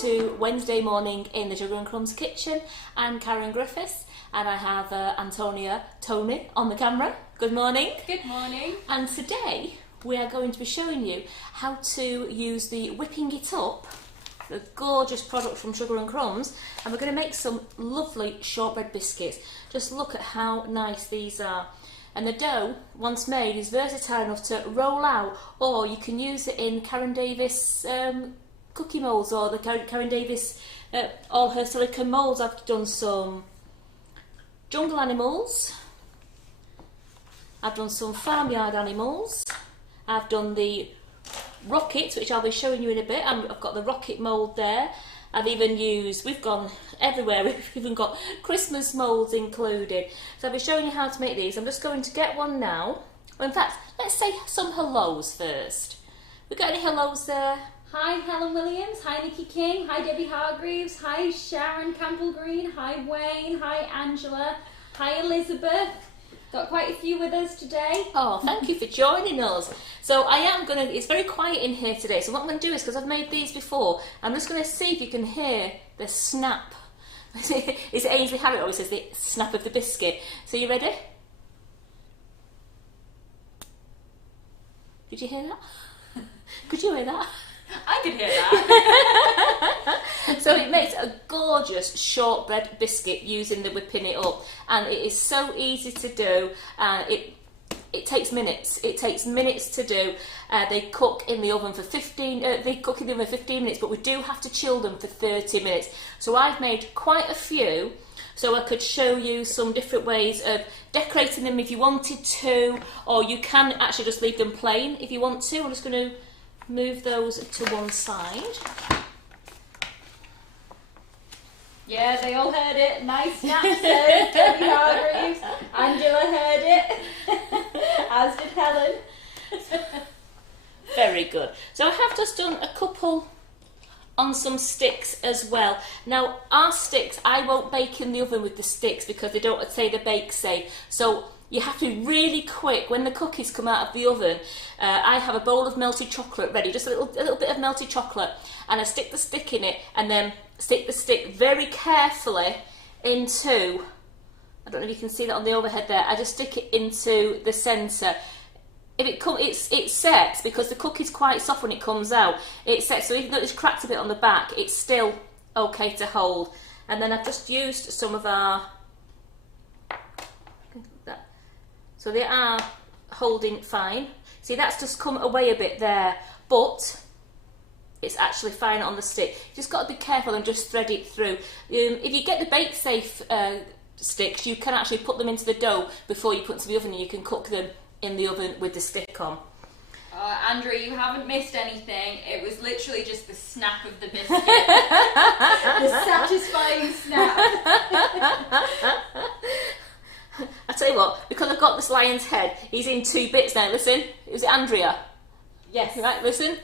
to Wednesday morning in the Sugar and Crumbs kitchen. I'm Karen Griffiths and I have Tony on the camera. Good morning. Good morning. And today we are going to be showing you how to use the Whipping It Up, the gorgeous product from Sugar and Crumbs, and we're going to make some lovely shortbread biscuits. Just look at how nice these are. And the dough, once made, is versatile enough to roll out, or you can use it in Karen Davis cookie moulds, or the Karen Davis, all her silicone moulds. I've done some jungle animals, I've done some farmyard animals, I've done the rockets, which I'll be showing you in a bit. I've got the rocket mould there. I've even used, we've gone everywhere, we've even got Christmas moulds included. So I'll be showing you how to make these. I'm just going to get one now. Well, in fact, let's say some hellos first. We got any hellos there? Hi Helen Williams, hi Nikki King, hi Debbie Hargreaves, hi Sharon Campbell Green, hi Wayne, hi Angela, hi Elizabeth. Got quite a few with us today. Oh, thank you for joining us. So I am going to, it's very quiet in here today, so what I'm going to do is, because I've made these before, I'm just going to see if you can hear the snap. Is it Ainsley Harriott always says the snap of the biscuit? So you ready? Did you hear that? Could you hear that? I could hear that. So it makes a gorgeous shortbread biscuit using the Whipping It Up, and it is so easy to do. It takes minutes. It takes minutes to do. They cook in the oven for 15 minutes, but we do have to chill them for 30 minutes. So I've made quite a few, so I could show you some different ways of decorating them if you wanted to, or you can actually just leave them plain if you want to. I'm just going to move those to one side. Yeah, they all heard it. Nice snaps there, Debbie Hargreaves. Angela heard it, as did Helen. Very good. So I have just done a couple on some sticks as well. Now our sticks, I won't bake in the oven with the sticks because they don't say the bake safe. So you have to be really quick when the cookies come out of the oven. I have a bowl of melted chocolate ready, just a little bit of melted chocolate, and I stick the stick in it, and then stick the stick very carefully into, I don't know if you can see that on the overhead there, I just stick it into the centre. If it sets, because the cookie's quite soft when it comes out, it sets, so even though it's cracked a bit on the back, it's still okay to hold. And then I've just used some of our, so they are holding fine. See, that's just come away a bit there, but it's actually fine on the stick. You just got to be careful and just thread it through. If you get the bake safe sticks, you can actually put them into the dough before you put them into the oven, and you can cook them in the oven with the stick on. Andrea, you haven't missed anything. It was literally just the snap of the biscuit. The satisfying snap. I tell you what, because I've got this lion's head, he's in two bits now. Listen, was it Andrea? Yes. Right, listen.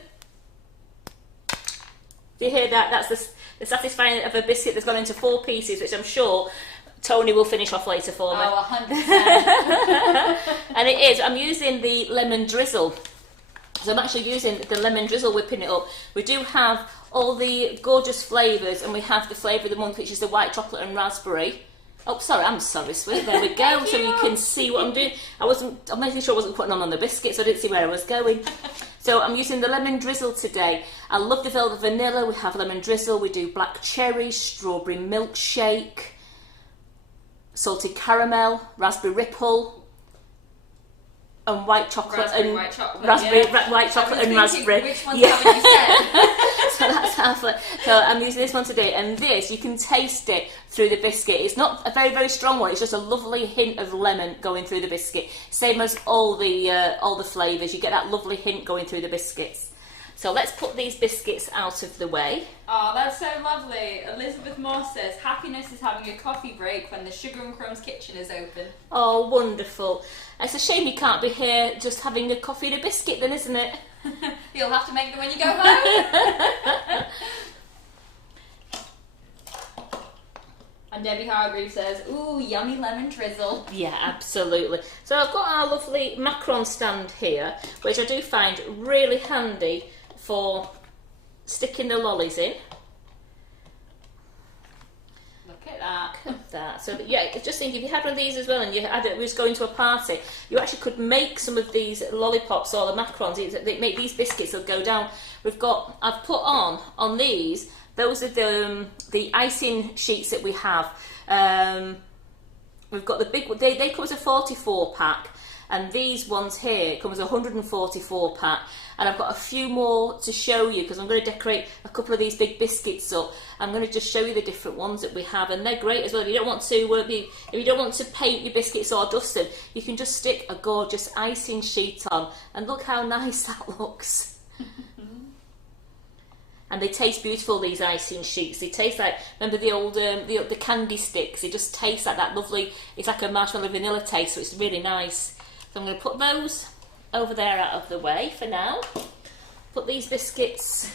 Do you hear that? That's the satisfying of a biscuit that's gone into 4 pieces, which I'm sure Tony will finish off later for me. Oh, 100%. And it is. I'm using the lemon drizzle. So I'm actually using the lemon drizzle, Whipping It Up. We do have all the gorgeous flavours, and we have the flavour of the month, which is the white chocolate and raspberry. Oh, sorry, I'm sorry, sweet. There we go. So you can see what I'm doing. I'm making sure I wasn't putting on the biscuit, so I didn't see where I was going. So I'm using the lemon drizzle today. I love the velvet vanilla. We have lemon drizzle. We do black cherry, strawberry milkshake, salted caramel, raspberry ripple, and white chocolate white chocolate, raspberry, yeah. white chocolate and raspberry. Which ones haven't you said? So that's how. So I'm using this one today, and this you can taste it through the biscuit. It's not a very strong one. It's just a lovely hint of lemon going through the biscuit. Same as all the flavours. You get that lovely hint going through the biscuits. So let's put these biscuits out of the way. Oh, that's so lovely. Elizabeth Moore says, happiness is having a coffee break when the Sugar and Crumbs kitchen is open. Oh, wonderful. It's a shame you can't be here just having a coffee and a biscuit then, isn't it? You'll have to make them when you go home. And Debbie Hargreaves says, ooh, yummy lemon drizzle. Yeah, absolutely. So I've got our lovely macaron stand here, which I do find really handy for sticking the lollies in. that. So yeah, just think if you had one of these as well, and you had it, was going to a party, you actually could make some of these lollipops or the macarons. They make these biscuits that go down. I've put on these. Those are the icing sheets that we have. We've got the big. They come as a 44 pack. And these ones here come as a 144 pack, and I've got a few more to show you because I'm going to decorate a couple of these big biscuits up. I'm going to just show you the different ones that we have, and they're great as well. If you don't want to paint your biscuits or dust them, you can just stick a gorgeous icing sheet on, and look how nice that looks. And they taste beautiful, these icing sheets. They taste like, remember the old the candy sticks? They just taste like that lovely. It's like a marshmallow vanilla taste, so it's really nice. So I'm going to put those over there out of the way for now. Put these biscuits...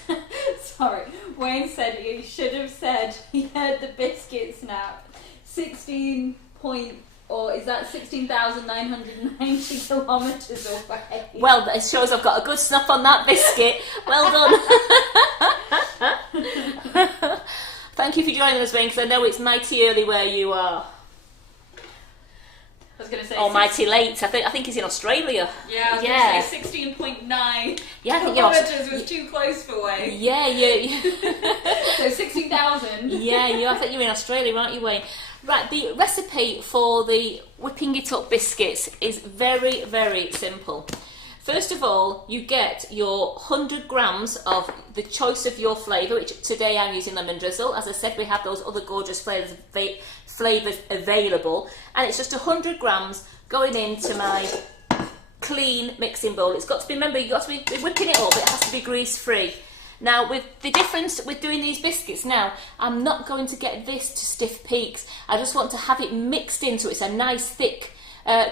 Sorry, Wayne said he should have said he heard the biscuits now. 16,990 kilometres away. Well, it shows I've got a good snuff on that biscuit. Well done. Thank you for joining us, Wayne, because I know it's mighty early where you are. I was going to say... Oh, mighty late. I think he's in Australia. Yeah, I was going to say 16.9 kilometres was too close for Wayne. Yeah. So 16,000. Yeah, I think you're in Australia, aren't you, Wayne? Right, the recipe for the whipping it up biscuits is very, very simple. First of all, you get your 100 grams of the choice of your flavour, which today I'm using lemon drizzle. As I said, we have those other gorgeous flavours available, and it's just 100 grams going into my clean mixing bowl. It's got to be, remember, you've got to be whipping it up, it has to be grease free. Now, with the difference with doing these biscuits now, I'm not going to get this to stiff peaks. I just want to have it mixed in so it's a nice thick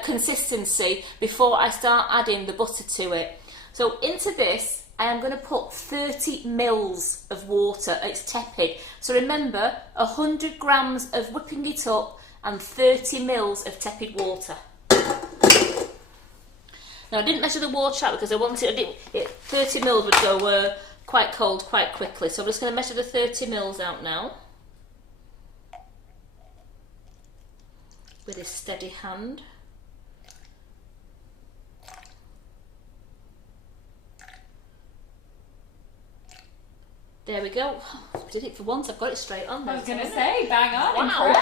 consistency before I start adding the butter to it. So into this, I am going to put 30 mils of water. It's tepid. So remember, 100 grams of whipping it up and 30 mils of tepid water. Now, I didn't measure the water out because I wanted 30 mils would go quite cold quite quickly. So I'm just going to measure the 30 mils out now with a steady hand. There we go. I did it for once. I've got it straight on. I was going to say, bang on. Wow.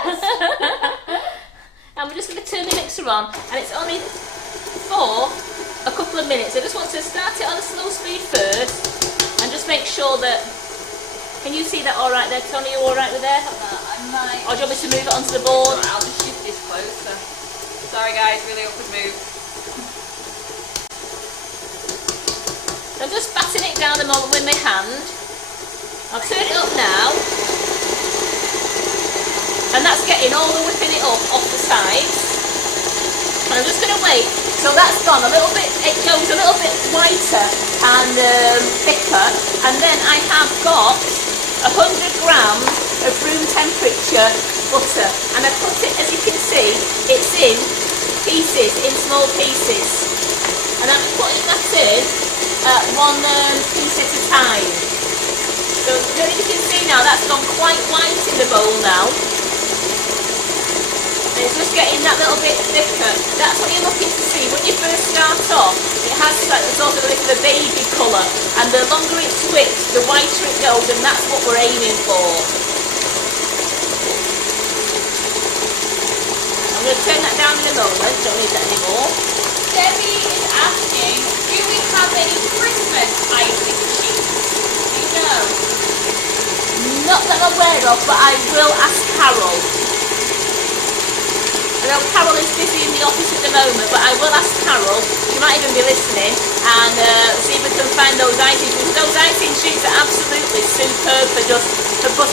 And we're just going to turn the mixer on, and it's only for a couple of minutes. I just want to start it on a slow speed first, and just make sure that. Can you see that all right there, Tony? You all right with there? I might. Or do you want me to move it onto the board? I'll just shift this closer. Sorry, guys. Really awkward move. So I'm just batting it down a moment with my hand. I'll turn it up now, and that's getting all the whipping it up off the sides. And I'm just going to wait till that's gone a little bit, it goes a little bit whiter and thicker, and then I have got 100 grams of room temperature butter, and I put it, as you can see, it's in pieces, in small pieces, and I'm putting that in one piece at a time. So you can see now that's gone quite white in the bowl now. And it's just getting that little bit thicker. That's what you're looking to see. When you first start off, it has like sort of a bit of a baby colour. And the longer it's whipped, the whiter it goes, and that's what we're aiming for. I'm going to turn that down in a moment. Don't need that anymore. Debbie is asking, do we have any Christmas icing sheets? Do you know? Not that I'm aware of, but I will ask Carol. I know Carol is busy in the office at the moment, but I will ask Carol. She might even be listening, and see if we can find those icing sheets. Those icing sheets are absolutely superb for just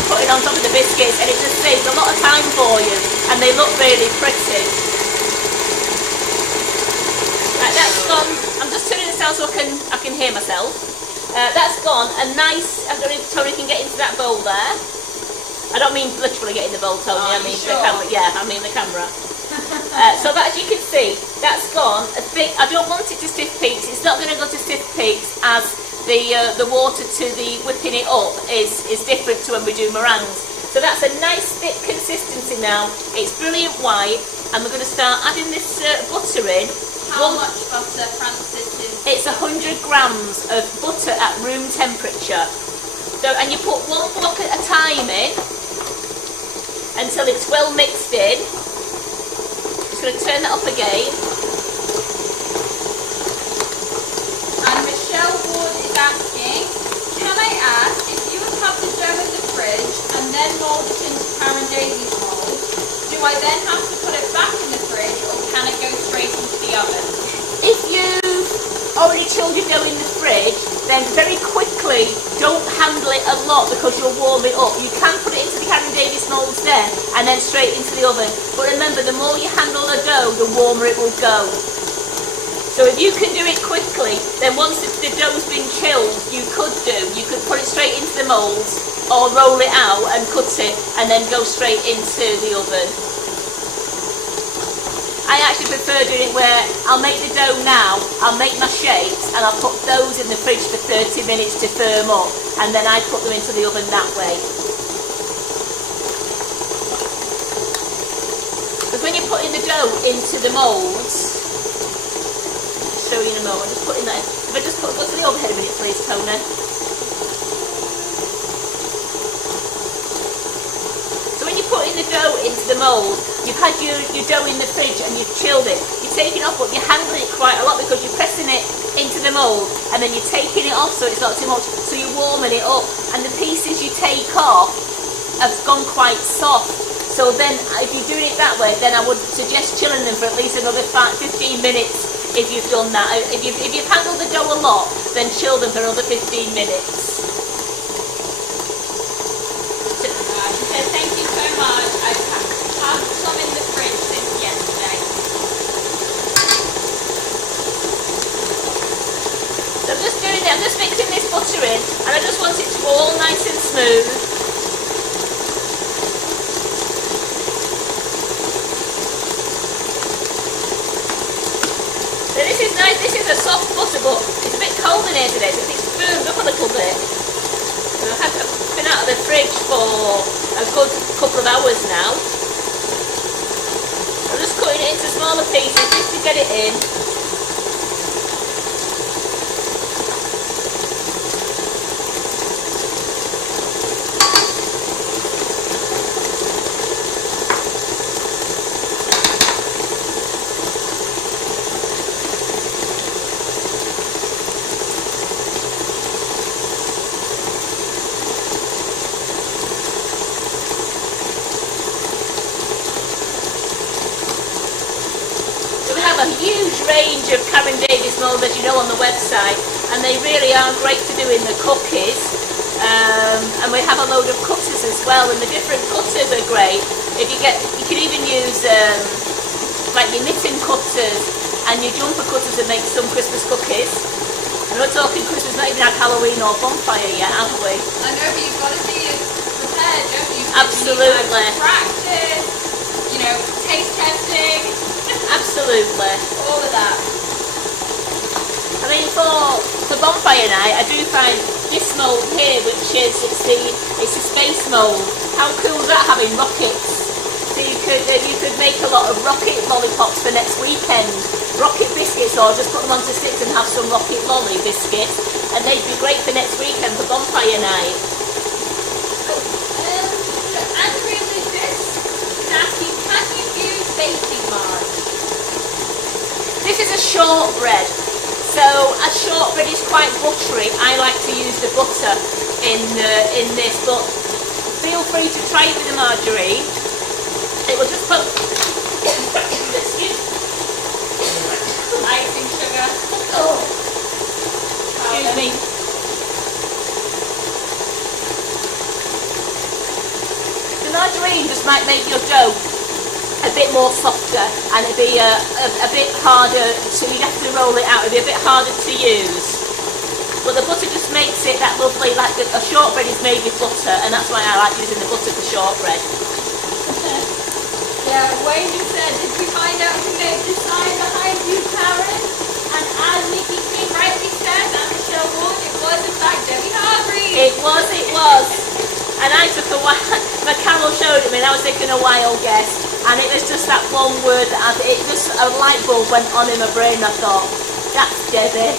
putting on top of the biscuits, and it just saves a lot of time for you, and they look really pretty. Right, that's gone. I'm just turning this down so I can hear myself. That's gone. A nice. I don't know if Tony can get into that bowl there. I don't mean literally get in the bowl, Tony. I mean the camera. Yeah, I mean the camera. So that, as you can see, that's gone. I don't want it to stiff peaks. It's not going to go to stiff peaks as the water to the whipping it up is different to when we do meringues. So that's a nice thick consistency now. It's brilliant white, and we're going to start adding this butter in. How much butter, Francis? It's 100 grams of butter at room temperature. So, and you put one block at a time in until it's well mixed in. Just going to turn that up again. And Michelle Ward is asking, can I ask if you would have the dough in the fridge and then mould it into Karen Davies mould, do I then have to put it back in the fridge or can it go straight into the oven? If you've already chilled your dough in the fridge, then very quickly, don't handle it a lot because you'll warm it up. You can put it into the Karen Davies moulds then and then straight into the oven. But remember, the more you handle the dough, the warmer it will go. So if you can do it quickly, then once the dough's been chilled, you could put it straight into the moulds or roll it out and cut it and then go straight into the oven. I actually prefer doing it where I'll make the dough now, I'll make my shapes and I'll put those in the fridge for 30 minutes to firm up and then I put them into the oven that way. Because when you're putting the dough into the moulds, I'll show you in a moment, just putting that in. If I just go to the overhead a minute please, Tony. So when you're putting the dough into the mould, you've had your dough in the fridge and you've chilled it. You're taking it off, but you're handling it quite a lot because you're pressing it into the mould and then you're taking it off so it's not too much. So you're warming it up and the pieces you take off have gone quite soft. So then if you're doing it that way, then I would suggest chilling them for at least another 15 minutes if you've done that. If you've handled the dough a lot, then chill them for another 15 minutes. Thank you so much. I've had some in the fridge since yesterday. So I'm just doing it, I'm just mixing this butter in and I just want it to go all nice and smooth. So this is nice, this is a soft butter but it's a bit cold in here today so it's firmed up a little bit. So I've been out of the fridge for a good couple of hours now. I'm just cutting it into smaller pieces just to get it in. A huge range of Karen Davies moulds, as you know, on the website, and they really are great for doing the cookies. And we have a load of cutters as well, and the different cutters are great. You can even use like your knitting cutters and your jumper cutters to make some Christmas cookies. And we're talking Christmas, not even had Halloween or bonfire yet, have we? I know, but you've got to be prepared, don't you? Absolutely. You need to practice, taste testing. Absolutely. All of that. I mean, for bonfire night, I do find this mould here, which is it's a space mould. How cool is that, having rockets? So you could make a lot of rocket lollipops for next weekend. Rocket biscuits, or just put them onto sticks and have some rocket lolly biscuits, and they'd be great for next weekend for bonfire night. Andrea Lucas is asking, can you use baking marge? This is a shortbread, so as shortbread is quite buttery, I like to use the butter in this, but feel free to try it with the margarine. It will just put excuse icing sugar. Oh, excuse me. The margarine just might make your dough a bit more softer and it'd be a bit harder, so you'd have to roll it out, it'd be a bit harder to use. But the butter just makes it that lovely, like a shortbread is made with butter, and that's why I like using the butter for shortbread. Yeah, Wayne just said, did you find out who made the sign behind you, Karen? And as Nikki King rightly said, and Michelle Ward, it was in fact Debbie Hargreaves. It was. And I took a while, but Carol showed it me and I was taking a wild guess. And it was just that one word that a light bulb went on in my brain and I thought, that's Debbie.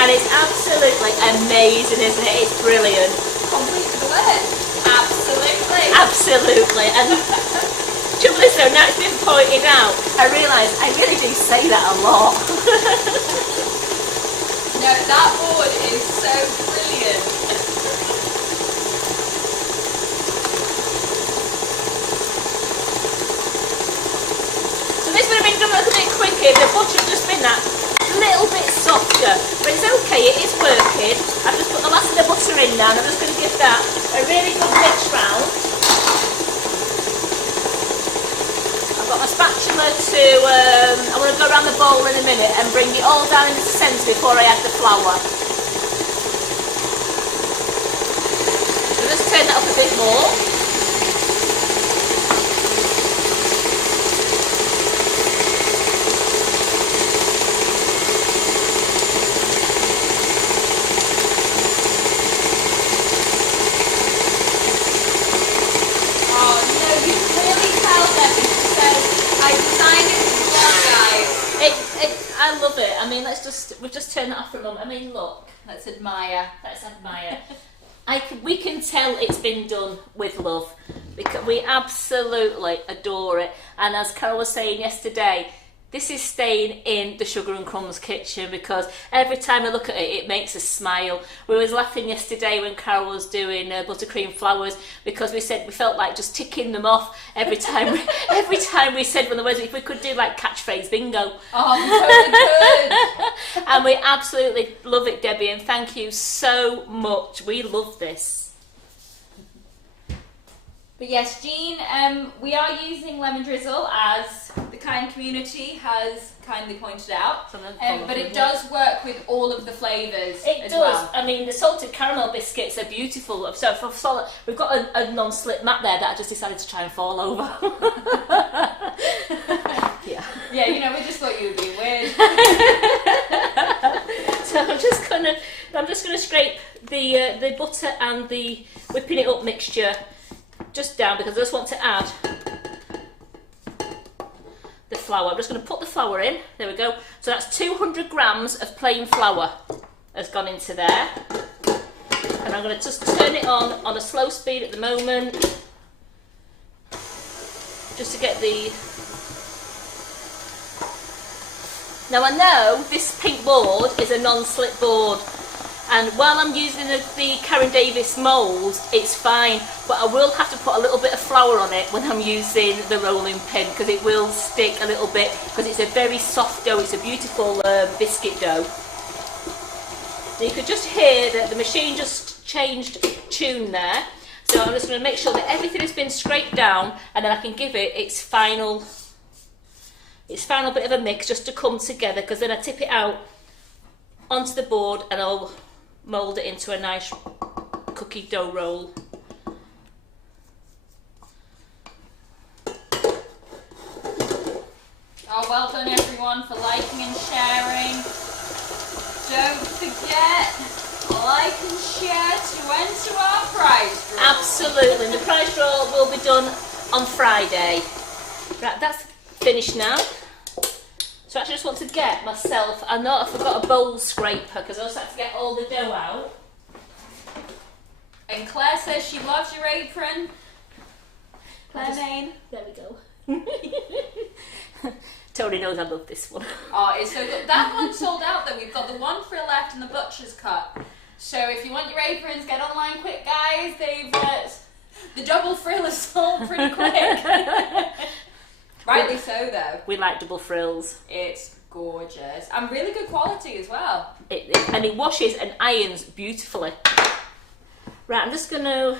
And it's absolutely amazing, isn't it? It's brilliant. Complete the word. Absolutely. Absolutely. And trouble is though, now it's been pointed out, I realise I really do say that a lot. No, that board is so brilliant. So this would have been done a little bit quicker. The butter would have just been that little bit softer, but it's okay, it is working. I've just put the last of the butter in now and I'm just going to give that a really good mix round. I've got my spatula to, I want to go around the bowl in a minute and bring it all down into the centre before I add the flour. So just turn that up a bit more. I love it. I mean, we've just turned that off for a moment. I mean, look. Let's admire. Let's admire. We can tell it's been done with love because we absolutely adore it. And as Carol was saying yesterday, this is staying in the Sugar and Crumbs kitchen because every time I look at it, it makes us smile. We was laughing yesterday when Carol was doing buttercream flowers because we said we felt like just ticking them off every time. Every time we said one of the words, if we could do like catchphrase bingo. Oh, good. And we absolutely love it, Debbie, and thank you so much. We love this. But yes, Jean, we are using lemon drizzle as the kind community has kindly pointed out. But it does work with all of the flavours. It as does. Well. I mean, the salted caramel biscuits are beautiful. So we've got a non-slip mat there that I just decided to try and fall over. Yeah. Yeah, you know, we just thought you would be weird. So I'm just gonna scrape the butter and the whipping it up mixture just down because I just want to add the flour. I'm just going to put the flour in. There we go. So that's 200 grams of plain flour has gone into there. And I'm going to just turn it on a slow speed at the moment. Just to get the... Now I know this pink board is a non-slip board. And while I'm using the Karen Davis mould, it's fine, but I will have to put a little bit of flour on it when I'm using the rolling pin because it will stick a little bit because it's a very soft dough. It's a beautiful biscuit dough. So you could just hear that the machine just changed tune there. So I'm just going to make sure that everything has been scraped down and then I can give it its final bit of a mix just to come together because then I tip it out onto the board and I'll mould it into a nice cookie dough roll. Oh, well done everyone for liking and sharing. Don't forget, like and share to enter our prize draw. Absolutely, and the prize draw will be done on Friday. Right, that's finished now. So I actually just want to get myself, I know I forgot a bowl scraper because I also have to get all the dough out. And Claire says she loves your apron. Claire Main. There we go. Tony knows I love this one. Oh, it's so good. That one's sold out though. We've got the one frill left and the butcher's cut. So if you want your aprons, get online quick, guys. The double frill is sold pretty quick. Rightly so, though. We like double frills. It's gorgeous. And really good quality as well. And it washes and irons beautifully. Right, I'm just going to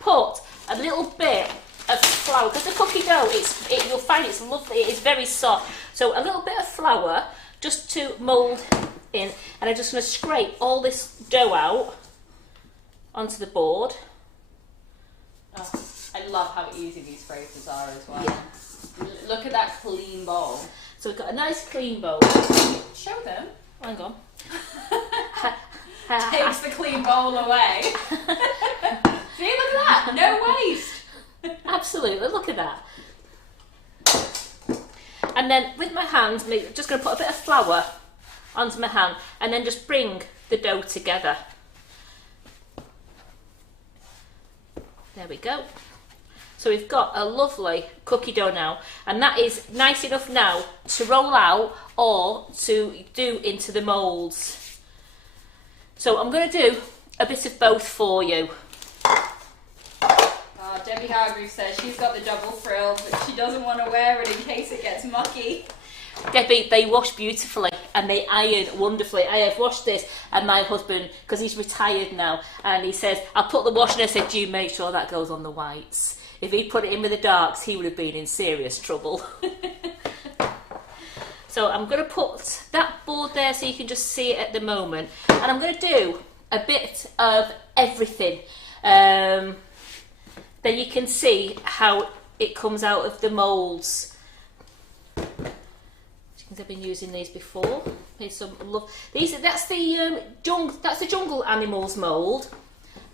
put a little bit of flour. Because the cookie dough, you'll find it's lovely. It is very soft. So a little bit of flour just to mould in. And I'm just going to scrape all this dough out onto the board. Oh, I love how easy these scrapers are as well. Yeah. Look at that clean bowl. So we've got a nice clean bowl. Show them. Hang on. Takes the clean bowl away. See, look at that. No waste. Absolutely, look at that. And then with my hands, I'm just going to put a bit of flour onto my hand and then just bring the dough together. There we go. So we've got a lovely cookie dough now, and that is nice enough now to roll out or to do into the moulds. So I'm going to do a bit of both for you. Oh, Debbie Hargreaves says she's got the double frill, but she doesn't want to wear it in case it gets mucky. Debbie, they wash beautifully and they iron wonderfully. I have washed this, and my husband, because he's retired now, and he says, I'll put the wash in. I said, do you make sure that goes on the whites? If he'd put it in with the darks, he would have been in serious trouble. So I'm going to put that board there so you can just see it at the moment. And I'm going to do a bit of everything. Then you can see how it comes out of the moulds. I've been using these before. Here's some love. That's the jungle animals mould,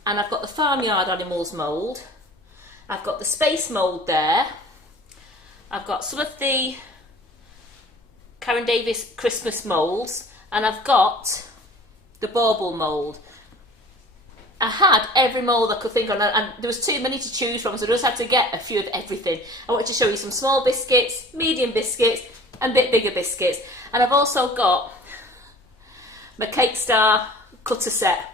and I've got the farmyard animals mould. I've got the space mould there. I've got some of the Karen Davis Christmas moulds, and I've got the bauble mould. I had every mould I could think of, and there was too many to choose from, so I just had to get a few of everything. I wanted to show you some small biscuits, medium biscuits, and a bit bigger biscuits. And I've also got my Cake Star cutter set.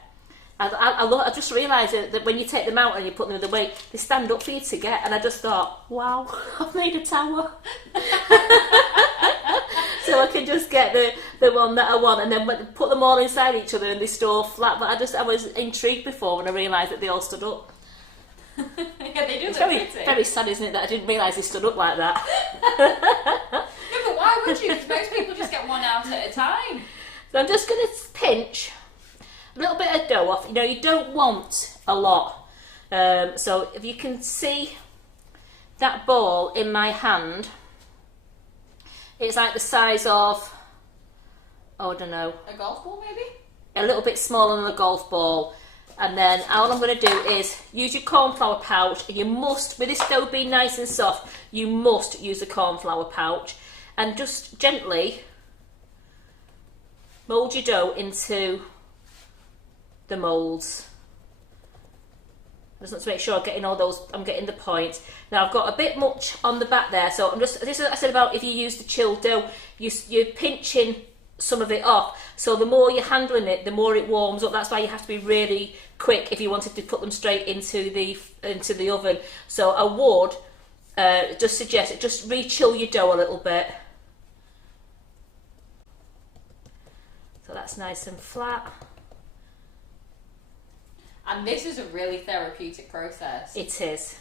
I just realised that when you take them out and you put them in the weight, they stand up for you to get, and I just thought, wow, I've made a tower. So I can just get the one that I want, and then put them all inside each other and they store flat. But I was intrigued before when I realised that they all stood up. Yeah, they do look very, pretty. very sad, isn't it, that I didn't realise they stood up like that. No, but why would you? Because most people just get one out at a time. So I'm just going to pinch a little bit of dough off. You know, you don't want a lot. So if you can see that ball in my hand, it's like the size of, oh, I don't know, A golf ball, maybe? a little bit smaller than a golf ball. And then all I'm going to do is use your cornflour pouch. And you must, with this dough being nice and soft, you must use a cornflour pouch. And just gently mould your dough into the moulds. I just want to make sure I'm getting all those, I'm getting the point. Now I've got a bit much on the back there, so this is what I said about if you use the chilled dough, you're pinching some of it off. So the more you're handling it, the more it warms up. That's why you have to be really quick if you wanted to put them straight into the oven. So I would just suggest, just re-chill your dough a little bit. So that's nice and flat. And this is a really therapeutic process. It is.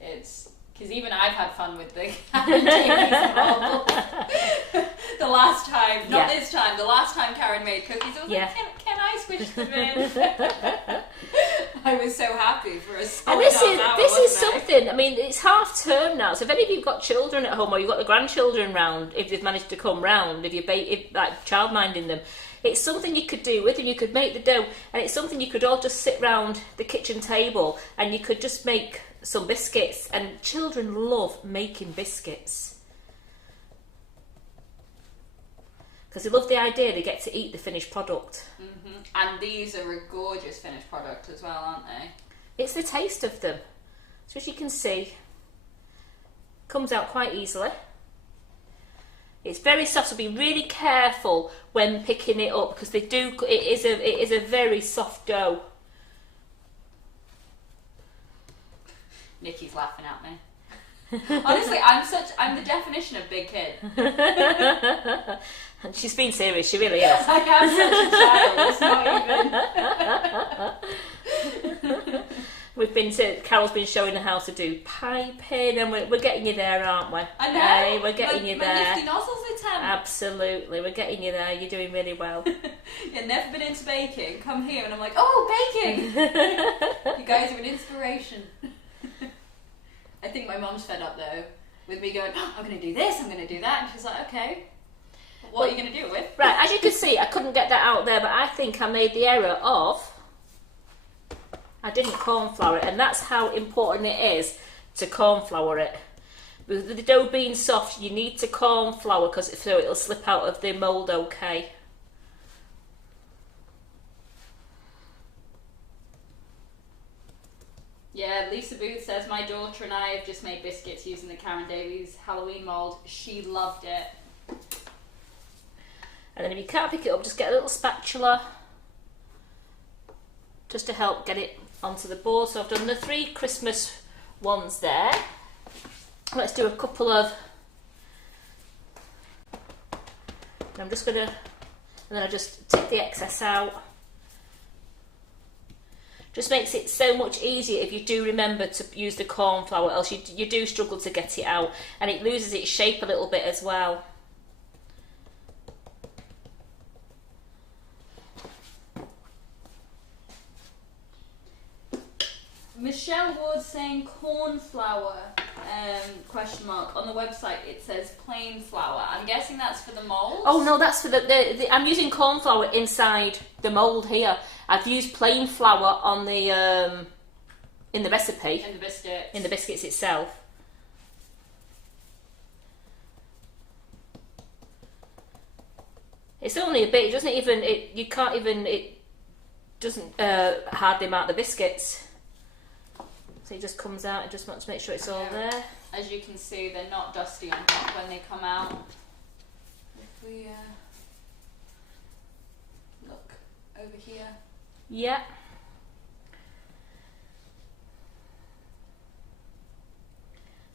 It's because even I've had fun with the Karen Davis bauble. The last time, not this time, the last time Karen made cookies, I was like, can I squish them in? I was so happy for a solid And hour, this is wasn't I? something, I mean, it's half term now, so if any of you've got children at home or you've got the grandchildren round, if they've managed to come round, if like childminding them, it's something you could do with them. You could make the dough, and it's something you could all just sit round the kitchen table and you could just make some biscuits, and children love making biscuits because they love the idea they get to eat the finished product. Mm-hmm. And these are a gorgeous finished product as well, aren't they? It's the taste of them. So as you can see, comes out quite easily. It's very soft, so be really careful when picking it up because it is a very soft dough. Nikki's laughing at me. Honestly, I'm the definition of big kid. And she's been serious, she really is. I am such a child, it's not even. Carol's been showing her how to do piping, and we're getting you there, aren't we? I know. Hey, we're getting you My there. nifty nozzles attempt. Absolutely, we're getting you there. You're doing really well. You've never been into baking. Come here, and I'm like, oh, baking. You guys are an inspiration. I think my mum's fed up though with me going, oh, I'm going to do this, I'm going to do that, and she's like, okay. What are you going to do it with? Right, as you can see, I couldn't get that out there, but I think I made the error of I didn't corn flour it, and that's how important it is to corn flour it. With the dough being soft, you need to corn flour because so it'll slip out of the mould okay. Yeah, Lisa Booth says, my daughter and I have just made biscuits using the Karen Davies Halloween mould. She loved it. And then if you can't pick it up, just get a little spatula just to help get it onto the board. So I've done the 3 Christmas ones there. Let's do a couple of, I'm just going to, and then I just take the excess out. Just makes it so much easier if you do remember to use the corn flour, else you do struggle to get it out, and it loses its shape a little bit as well. Michelle Ward saying corn flour, question mark. On the website it says plain flour. I'm guessing that's for the mould. Oh no, that's for the I'm using corn flour inside the mould here. I've used plain flour on the in the recipe. In the biscuits. In the biscuits itself. It's only a bit. It doesn't even. You can't even. It doesn't hardly mark the biscuits. So it just comes out and just want to make sure it's all there. As you can see, they're not dusty on top when they come out. If we look over here. Yeah.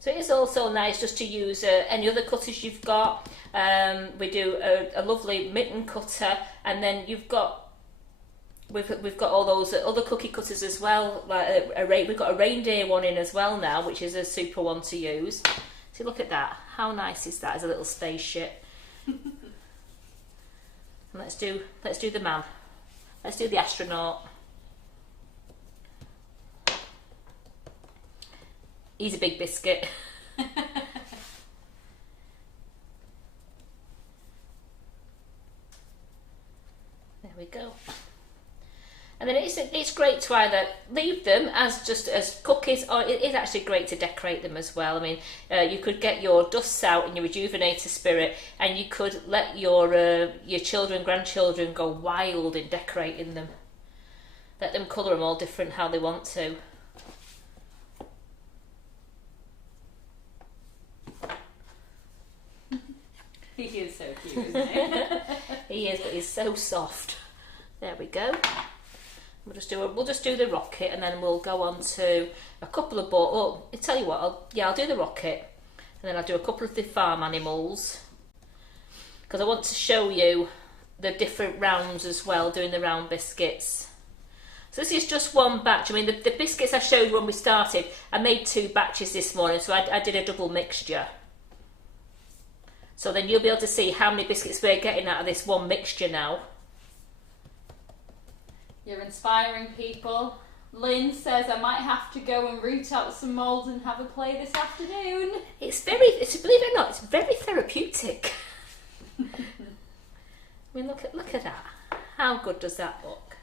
So it is also nice just to use any other cutters you've got. We do a lovely mitten cutter, and then you've got we've got all those other cookie cutters as well. Like we've got a reindeer one in as well now, which is a super one to use. See, look at that. How nice is that as a little spaceship? And let's do the man. Let's do the astronaut. He's a big biscuit. There we go. And then it's great to either leave them as just as cookies, or it is actually great to decorate them as well. I mean, you could get your dusts out in your Rejuvenator spirit, and you could let your children, grandchildren go wild in decorating them. Let them colour them all different how they want to. He is so cute, isn't he? He is, but he's so soft. There we go. We'll just do the rocket, and then we'll go on to a couple of boards. Oh, I tell you what, I'll do the rocket, and then I'll do a couple of the farm animals, because I want to show you the different rounds as well, doing the round biscuits. So this is just one batch. I mean, the biscuits I showed when we started, I made 2 batches this morning, so I did a double mixture. So then you'll be able to see how many biscuits we're getting out of this one mixture now. You're inspiring people. Lynn says I might have to go and root out some moulds and have a play this afternoon. It's believe it or not, it's very therapeutic. I mean, look at that. How good does that look?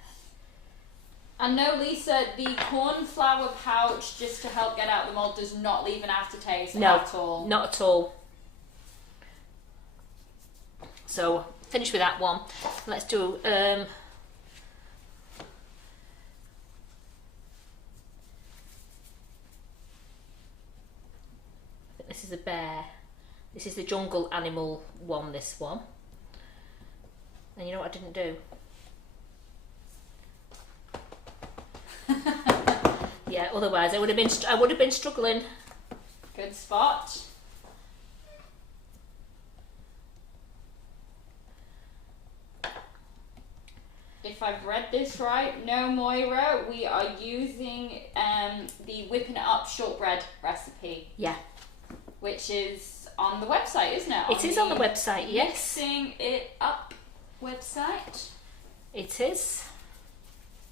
And no, Lisa, the corn flour pouch, just to help get out the mould, does not leave an aftertaste at all. Not at all. So, finish with that one. Let's do this is a bear. This is the jungle animal one, this one. And you know what I didn't do? Yeah, otherwise I would have been struggling. Good spot. If I've read this right, no, Moira, we are using the Whipping It Up shortbread recipe. Yeah. Which is on the website, isn't it? It is on the website, yes. Mixing It Up website. It is.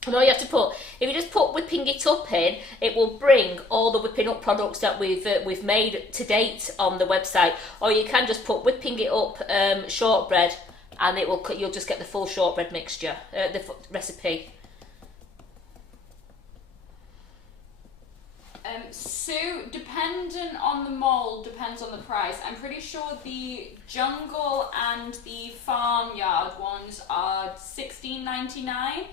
And all you have to put, if you just put Whipping It Up in, it will bring all the Whipping Up products that we've made to date on the website. Or you can just put Whipping It Up shortbread, and you'll just get the full shortbread mixture, the recipe. Sue, dependent on the mould, depends on the price. I'm pretty sure the jungle and the farmyard ones are $16.99.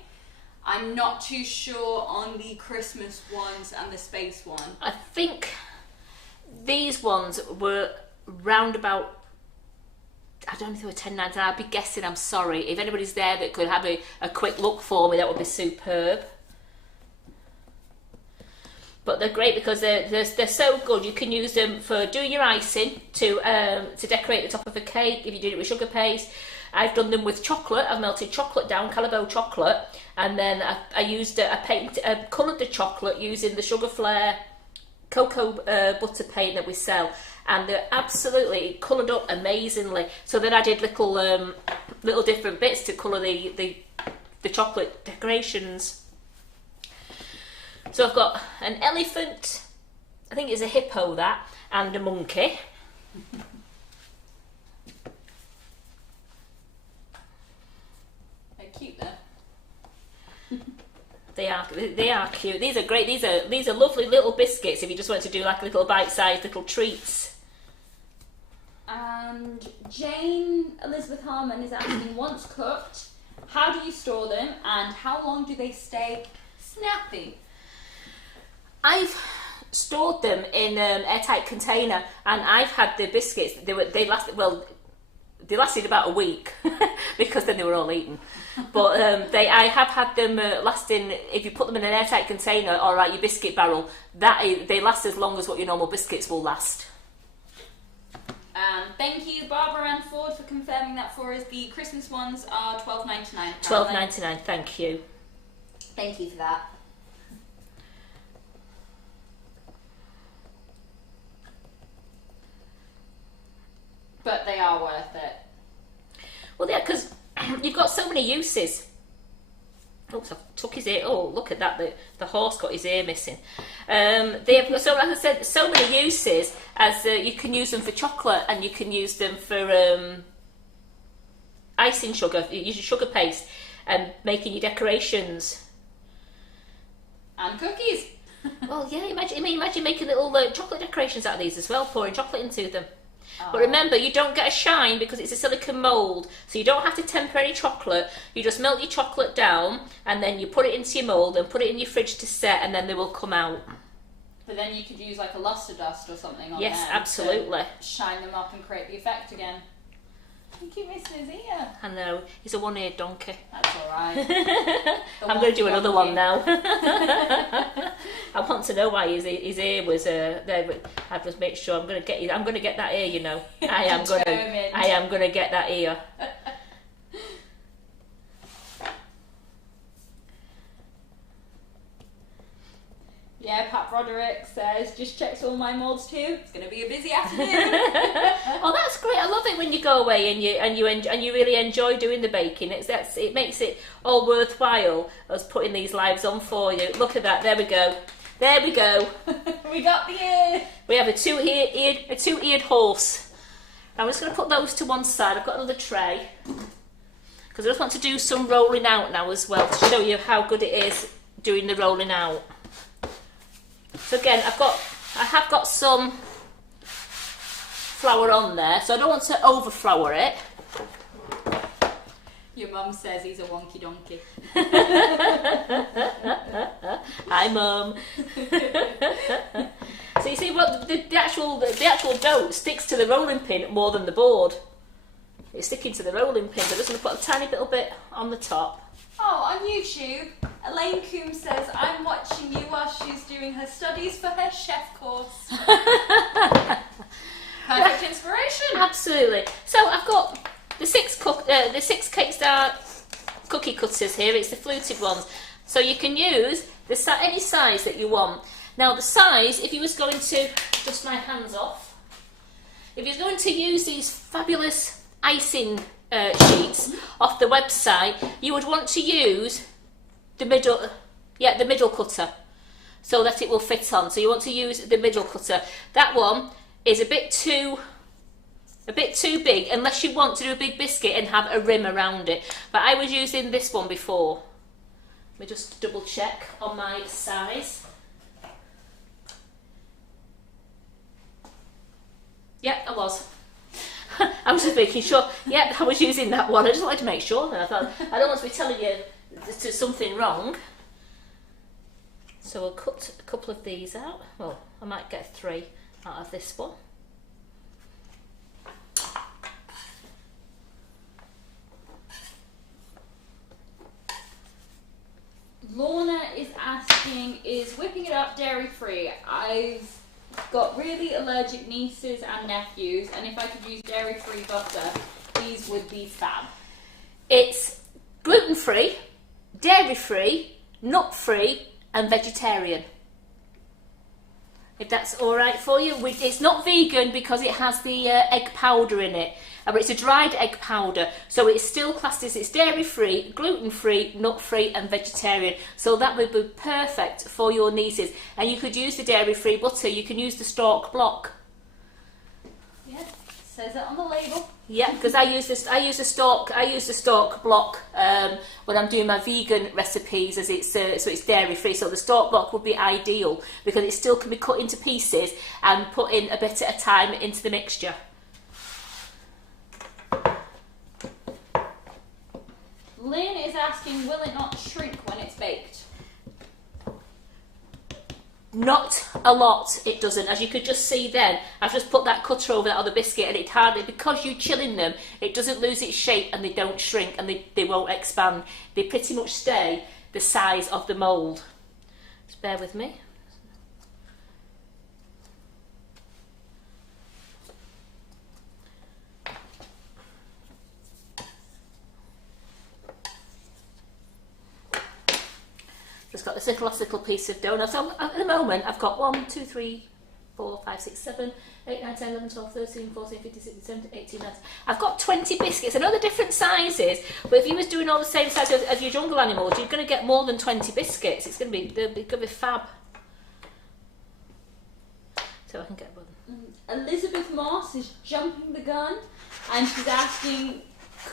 I'm not too sure on the Christmas ones and the space one. I think these ones were round about, I don't know if they were $10.99. I'd be guessing, I'm sorry. If anybody's there that could have a quick look for me, that would be superb. But they're great because they're so good. You can use them for doing your icing, to decorate the top of a cake if you did it with sugar paste. I've done them with chocolate. I've melted chocolate down, Calabo chocolate, and then I coloured the chocolate using the Sugar Flare cocoa butter paint that we sell, and they're absolutely coloured up amazingly. So then I did little different bits to colour the chocolate decorations. So I've got an elephant, I think it's a hippo that, and a monkey. They're cute though. They are cute. These are great. These are lovely little biscuits if you just want to do like little bite-sized little treats. And Jane Elizabeth Harmon is asking, once cooked, how do you store them and how long do they stay snappy? I've stored them in an airtight container, and I've had the biscuits. They lasted about a week because then they were all eaten. But I have had them lasting. If you put them in an airtight container or like your biscuit barrel, they last as long as what your normal biscuits will last. Thank you, Barbara Ann Ford, for confirming that for us. The Christmas ones are $12.99. $12.99. Thank you. Thank you for that. But they are worth it. Well, yeah, because you've got so many uses. Oops, I took his ear. Oh, look at that. The horse got his ear missing. They have, so like I said, so many uses, as you can use them for chocolate, and you can use them for icing sugar, using sugar paste, and making your decorations. And cookies. Well, yeah, imagine making little chocolate decorations out of these as well, pouring chocolate into them. Oh. But remember, you don't get a shine because it's a silicone mould, so you don't have to temper any chocolate. You just melt your chocolate down, and then you put it into your mould and put it in your fridge to set, and then they will come out. But then you could use like a luster dust or something on Yes, them absolutely. to shine them up and create the effect again. You keep missing his ear. I know, he's a one-eared donkey. That's alright. I'm going to do another one now. I want to know why his ear was there. I just make sure I'm going to get that ear. You know, I am going to get that ear. Yeah, Pat Broderick says, just checked all my moulds too. It's going to be a busy afternoon. Oh, that's great. I love it when you go away and you really enjoy doing the baking. It makes it all worthwhile, us putting these lives on for you. Look at that. There we go. There we go. We got the ear. We have a two-eared horse. I'm just going to put those to one side. I've got another tray because I just want to do some rolling out now as well to show you how good it is doing the rolling out. So again, I have got some flour on there, so I don't want to over flour it. Your mum says he's a wonky donkey. Hi, Mum. So you see what the actual dough sticks to the rolling pin more than the board. It's sticking to the rolling pin. So I'm just going to put a tiny little bit on the top. Oh, on YouTube, Elaine Coombs says, I'm watching you while she's doing her studies for her chef course. Perfect inspiration. Absolutely. So I've got the six Cake Star cookie cutters here. It's the fluted ones. So you can use any size that you want. Now the size, if you was going to, dust my hands off, if you're going to use these fabulous icing sheets off the website, you would want to use the middle cutter so that it will fit on. So you want to use the middle cutter. That one is a bit too big unless you want to do a big biscuit and have a rim around it. But I was using this one before. Let me just double check on my size. was. I was just making sure, yeah, I was using that one. I just wanted to make sure that I thought, I don't want to be telling you there's something wrong. So we'll cut a couple of these out. Well, I might get 3 out of this one. Lorna is asking, is whipping it up dairy free? I've got really allergic nieces and nephews, and if I could use dairy free butter, these would be fab. It's gluten free, dairy free, nut free, and vegetarian. If that's all right for you. It's not vegan because it has the egg powder in it, but it's a dried egg powder, so it's still classed as it's dairy free, gluten free, nut free, and vegetarian. So that would be perfect for your nieces. And you could use the dairy free butter. You can use the stalk block. Yeah, says it on the label. Yeah, because I use the stalk block when I'm doing my vegan recipes, as it's so it's dairy free. So the stalk block would be ideal because it still can be cut into pieces and put in a bit at a time into the mixture. Lynn is asking, will it not shrink when it's baked? Not a lot, it doesn't. As you could just see then, I've just put that cutter over that other biscuit and it hardly, because you're chilling them, it doesn't lose its shape and they don't shrink and they won't expand. They pretty much stay the size of the mould. Just bear with me. Just got this last little piece of dough. Now, so at the moment, I've got 1, 2, 3, 4, 5, 6, 7, 8, 9, 10, 11, 12, 13, 14, 15, 16, 17, 18, 19. I've got 20 biscuits. I know they're different sizes, but if you was doing all the same size as your jungle animals, you're going to get more than 20 biscuits. They're going to be fab. So I can get one. Elizabeth Moss is jumping the gun, and she's asking,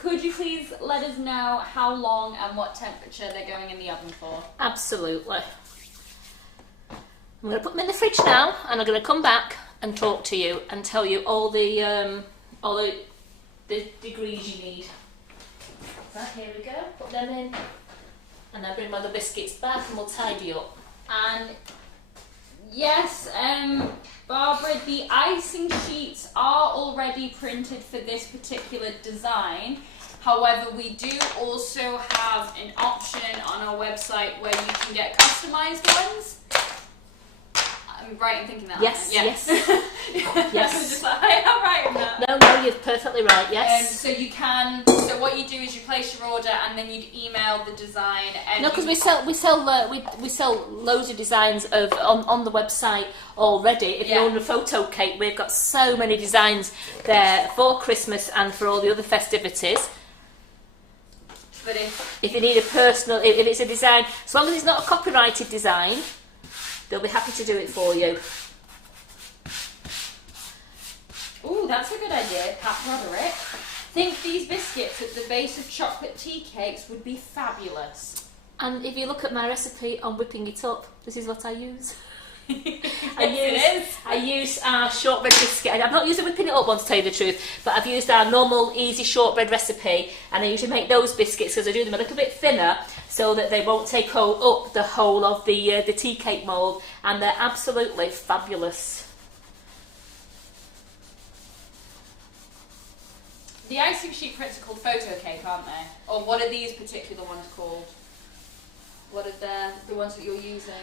could you please let us know how long and what temperature they're going in the oven for? Absolutely. I'm going to put them in the fridge now, and I'm going to come back and talk to you and tell you all the degrees you need. Right, here we go. Put them in, and I'll bring my other biscuits back, and we'll tidy up. And yes, Barbara, the icing sheets are already printed for this particular design. However, we do also have an option on our website where you can get customized ones. I'm right in thinking that. Yes, yes. Yes. I was just like, I am right in that. No, you're perfectly right, yes. So you can, so what you do is you place your order and then you'd email the design. And no, because we sell loads of designs on the website already. If you own a photo cake, we've got so many designs there for Christmas and for all the other festivities. But if you need a personal, if it's a design, as long as it's not a copyrighted design, they'll be happy to do it for you. Ooh, that's a good idea, Pat Broderick. Think these biscuits at the base of chocolate tea cakes would be fabulous. And if you look at my recipe on whipping it up, this is what I use. I use our shortbread biscuit. I'm not using whipping it up one, to tell you the truth, but I've used our normal easy shortbread recipe, and I usually make those biscuits because I do them a little bit thinner so that they won't take up the whole of the tea cake mould, and they're absolutely fabulous. The icing sheet prints are called photo cake, aren't they? Or what are these particular ones called? What are the ones that you're using?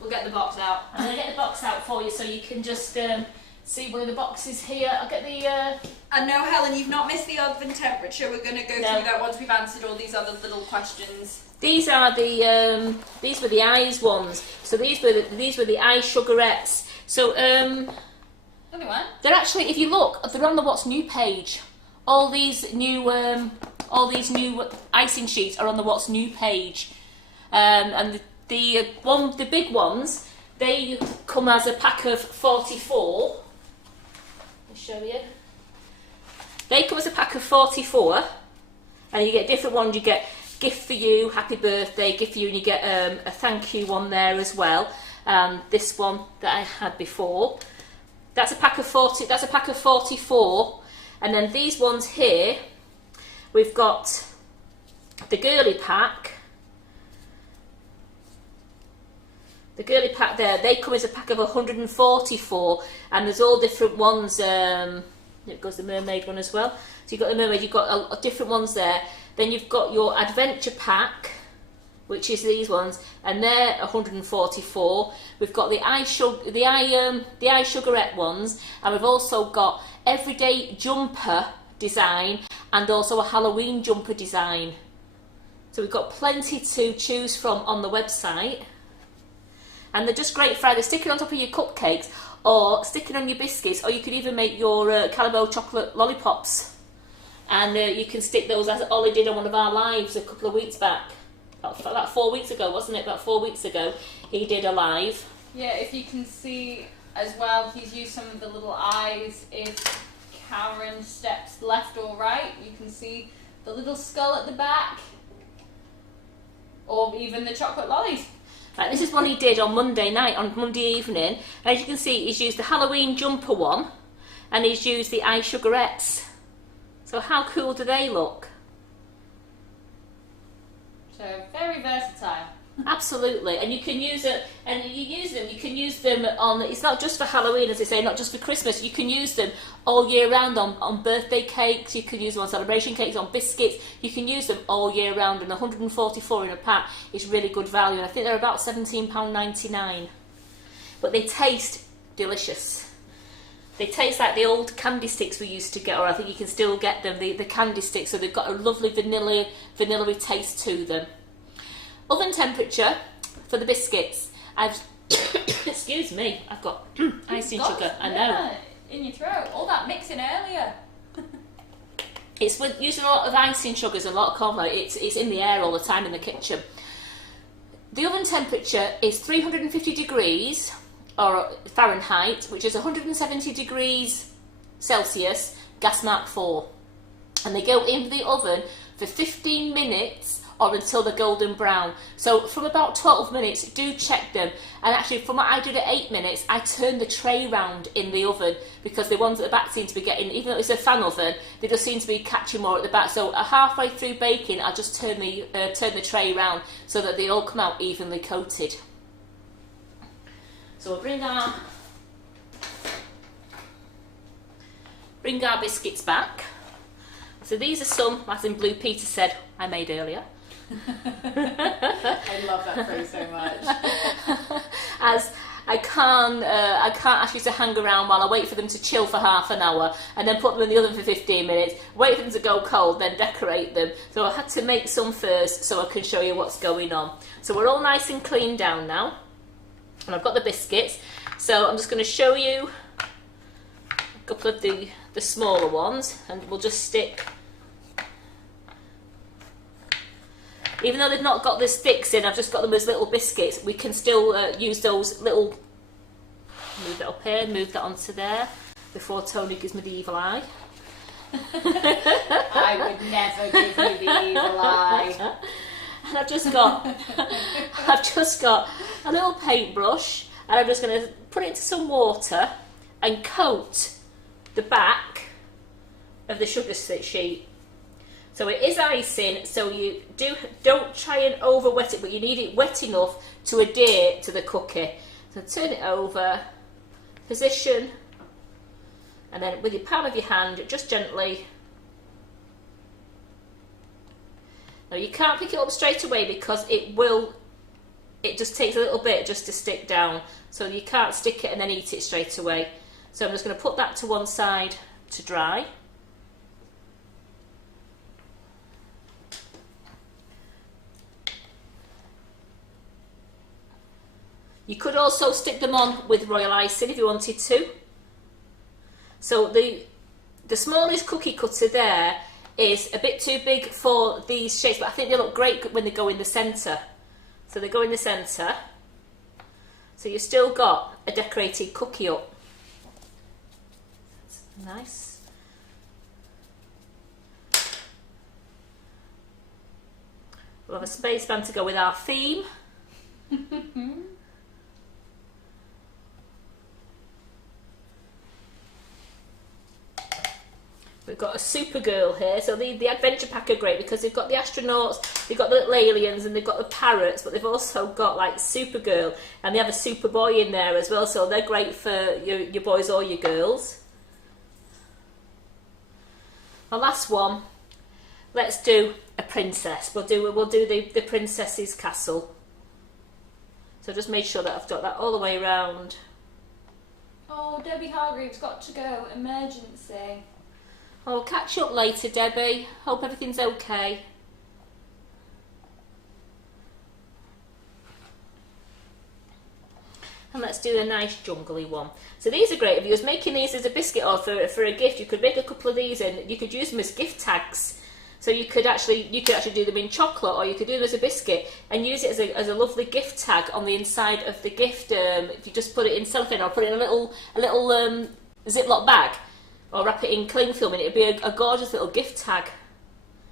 We'll get the box out. I'm going to get the box out for you so you can just see one of the boxes here. I'll get the... And no, Helen, you've not missed the oven temperature. We're going to go through that once we've answered all these other little questions. These are the these were the eyes ones. So these were the eye sugarettes. So they're actually, if you look, they're on the What's New page. All these new icing sheets are on the What's New page, and the big ones, they come as a pack of 44. I'll show you. They come as a pack of 44, and you get different ones. You get gift for you, happy birthday, gift for you, and you get a thank you one there as well. This one that I had before. That's a pack of 40. That's a pack of 44. And then these ones here, we've got the girly pack. The girly pack there, they come as a pack of 144, and there's all different ones. It goes the mermaid one as well. So you've got the mermaid, you've got different ones there. Then you've got your adventure pack, which is these ones, and they're 144. We've got the eye sugarette ones, and we've also got everyday jumper design and also a Halloween jumper design. So we've got plenty to choose from on the website. And they're just great for either sticking on top of your cupcakes or sticking on your biscuits, or you could even make your Calibo chocolate lollipops. And you can stick those, as Ollie did on one of our lives a couple of weeks back. About 4 weeks ago, wasn't it? About 4 weeks ago, he did a live. Yeah, if you can see as well, he's used some of the little eyes. If Karen steps left or right, you can see the little skull at the back, or even the chocolate lollies. Right, this is one he did on Monday night, on Monday evening. As you can see, he's used the Halloween jumper one, and he's used the eye sugarettes. So how cool do they look? So very versatile. Absolutely, and you can use it, and you can use them on, it's not just for Halloween, as I say, not just for Christmas, you can use them all year round on birthday cakes, you can use them on celebration cakes, on biscuits, you can use them all year round, and 144 in a pack is really good value, and I think they're about £17.99, but they taste delicious. They taste like the old candy sticks we used to get, or I think you can still get them, the candy sticks, so they've got a lovely vanilla-y taste to them. Oven temperature for the biscuits. Excuse me, I've got icing sugar. I know. In your throat. All that mixing earlier. It's with using a lot of icing sugars and a lot of corn flour. It's in the air all the time in the kitchen. The oven temperature is 350 degrees or Fahrenheit, which is 170 degrees Celsius, gas mark 4. And they go into the oven for 15 minutes or until they're golden brown. So from about 12 minutes, do check them. And actually, from what I did at 8 minutes, I turned the tray round in the oven because the ones at the back seem to be getting, even though it's a fan oven, they just seem to be catching more at the back. So halfway through baking, I just turn the tray round so that they all come out evenly coated. So we'll bring our biscuits back. So these are some, as in Blue Peter said, I made earlier. I love that phrase so much. As I can't ask you to hang around while I wait for them to chill for half an hour and then put them in the oven for 15 minutes, wait for them to go cold, then decorate them. So I had to make some first so I can show you what's going on. So we're all nice and clean down now. And I've got the biscuits. So I'm just going to show you a couple of the smaller ones, and we'll just stick. Even though they've not got the sticks in, I've just got them as little biscuits. We can still use those little. Move that up here, move that onto there before Tony gives me the evil eye. I would never give you the evil eye. And I've just got a little paintbrush, and I'm just going to put it into some water and coat the back of the sugar sheet. So it is icing, so you don't try and over wet it, but you need it wet enough to adhere to the cookie. So turn it over, position, and then with your palm of your hand, just gently. Now you can't pick it up straight away because it just takes a little bit just to stick down. So you can't stick it and then eat it straight away. So I'm just going to put that to one side to dry. You could also stick them on with royal icing if you wanted to. So the smallest cookie cutter there is a bit too big for these shapes, but I think they look great when they go in the centre. So they go in the centre. So you've still got a decorated cookie up. That's nice. We'll have a spaceman to go with our theme. We've got a Supergirl here. So the adventure pack are great because they've got the astronauts, they've got the little aliens, and they've got the parrots, but they've also got like Supergirl, and they have a Superboy in there as well. So they're great for your boys or your girls. The last one, let's do a princess. We'll do the princess's castle. So just make sure that I've got that all the way around. Oh, Debbie Hargreaves got to go. Emergency. I'll catch you up later, Debbie. Hope everything's okay. And let's do a nice jungly one. So these are great. If you was making these as a biscuit or for a gift, you could make a couple of these and you could use them as gift tags. So you could actually do them in chocolate, or you could do them as a biscuit and use it as a lovely gift tag on the inside of the gift. If you just put it in cellophane or put it in a little Ziploc bag, or wrap it in cling film, and it'd be a gorgeous little gift tag.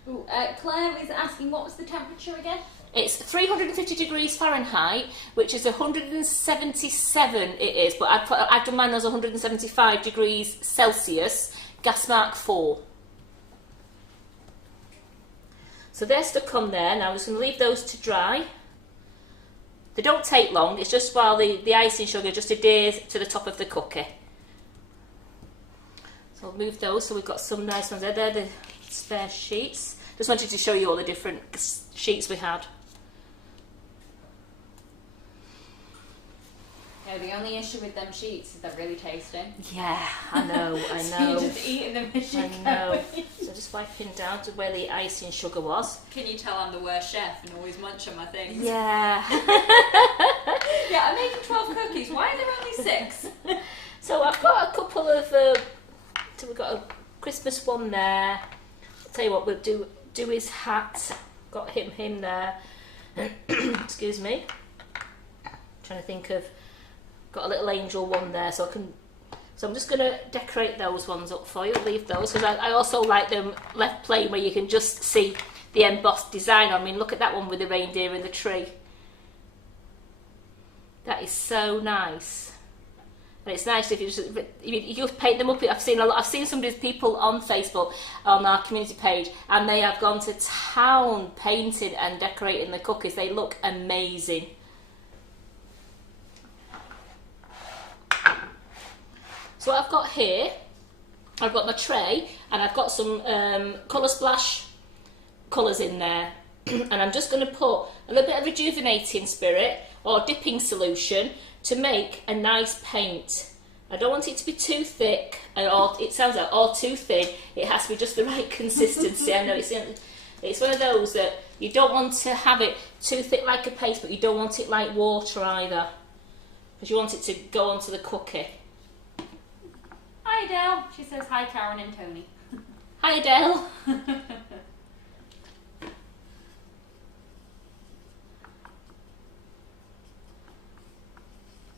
Ooh, Claire is asking, what was the temperature again? It's 350 degrees Fahrenheit, which is 177 it is, but I've done mine as 175 degrees Celsius, gas mark 4. So they're stuck on there. Now I'm just going to leave those to dry. They don't take long, it's just while the icing sugar just adheres to the top of the cookie. So I'll move those, so we've got some nice ones there. They're the spare sheets. Just wanted to show you all the different sheets we had. Yeah, the only issue with them sheets is they're really tasty. Yeah, I know, I know. So you're just eating them as you I know. So just wiping down to where the icing sugar was. Can you tell I'm the worst chef and always munch on my things? Yeah. Yeah, I'm making 12 cookies. Why are there only 6? So I've got a couple of... so we've got a Christmas one there. I'll tell you what, we'll do his hat. Got him there. Excuse me. Trying to think of... Got a little angel one there, so I'm just going to decorate those ones up for you. Leave those, because I also like them left plain where you can just see the embossed design. I mean, look at that one with the reindeer and the tree. That is so nice. And it's nice if you just paint them up. I've seen some of these people on Facebook, on our community page, and they have gone to town painting and decorating the cookies. They look amazing. So what I've got here, I've got my tray, and I've got some colour splash colours in there. And I'm just going to put a little bit of rejuvenating spirit or dipping solution to make a nice paint. I don't want it to be too thick, or it sounds like or too thin. It has to be just the right consistency. I know it's one of those that you don't want to have it too thick like a paste, but you don't want it like water either, because you want it to go onto the cookie. Hi Adele. She says hi Karen and Tony. Hi Adele.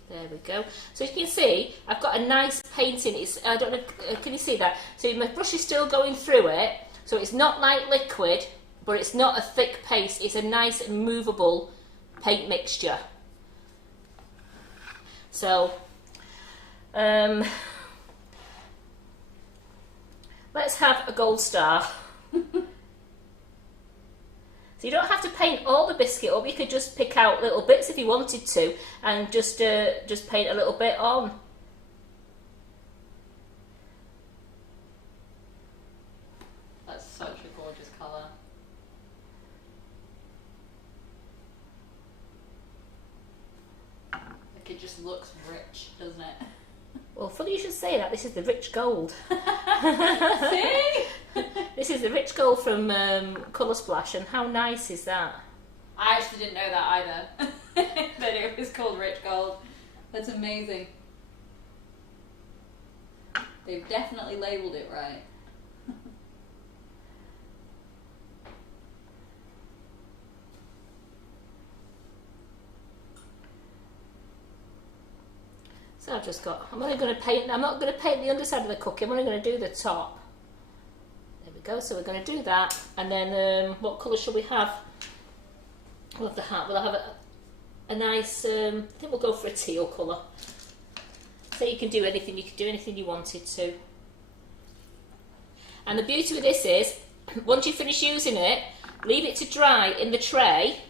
There we go. So you can see I've got a nice painting. I don't know, can you see that? So my brush is still going through it, so it's not like liquid, but it's not a thick paste. It's a nice movable paint mixture. So let's have a gold star. So you don't have to paint all the biscuit up, you could just pick out little bits if you wanted to and just paint a little bit on. That's such a gorgeous colour. Like it just looks rich, doesn't it? Well, funny you should say that, this is the rich gold. See? This is the rich gold from Colour Splash, and how nice is that? I actually didn't know that either. That it was called rich gold. That's amazing. They've definitely labelled it right. So I've just got, I'm not going to paint the underside of the cookie, I'm only going to do the top. There we go, so we're going to do that, and then what colour shall we have? We'll have the hat, we'll have a nice, I think we'll go for a teal colour. So you can do anything you wanted to. And the beauty with this is, once you finish using it, leave it to dry in the tray,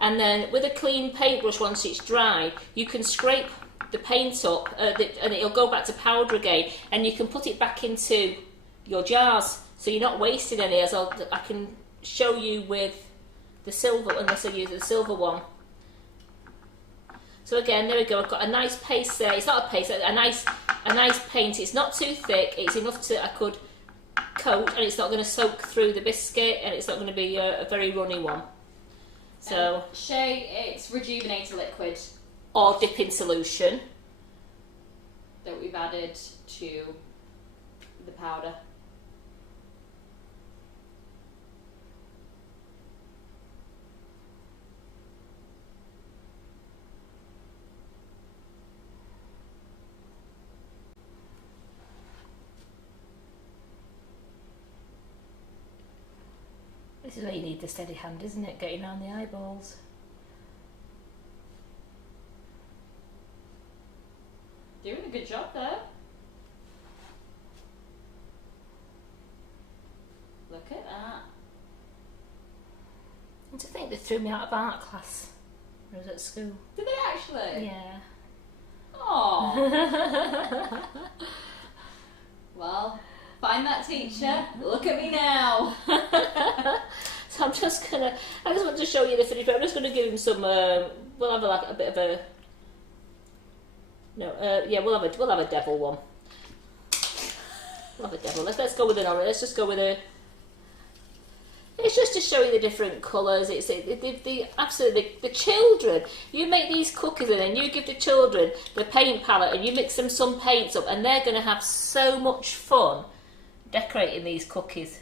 and then with a clean paintbrush, once it's dry, you can scrape the paint up and it'll go back to powder again, and you can put it back into your jars, so you're not wasting any, as I can show you with the silver, unless I use the silver one. So again, there we go, I've got a nice paste there. It's not a paste, a nice paint. It's not too thick, it's enough to, I could coat, and it's not going to soak through the biscuit, and it's not going to be a very runny one. So Shay, it's Rejuvenating liquid. Or dipping solution. That we've added to the powder. This is where you need the steady hand, isn't it? Getting around the eyeballs. Doing a good job there. Look at that. And to think they threw me out of art class when I was at school. Did they actually? Yeah. Oh. Well, find that teacher. Look at me now. So I just want to show you the finished, but I'm just gonna give him some. We'll have a bit of a. No, yeah, we'll have a devil one. We'll have a devil. Let's go with an orange. Let's just go with a. It's just to show you the different colours. It's absolutely the children. You make these cookies and then you give the children the paint palette and you mix them some paints up, and they're going to have so much fun decorating these cookies.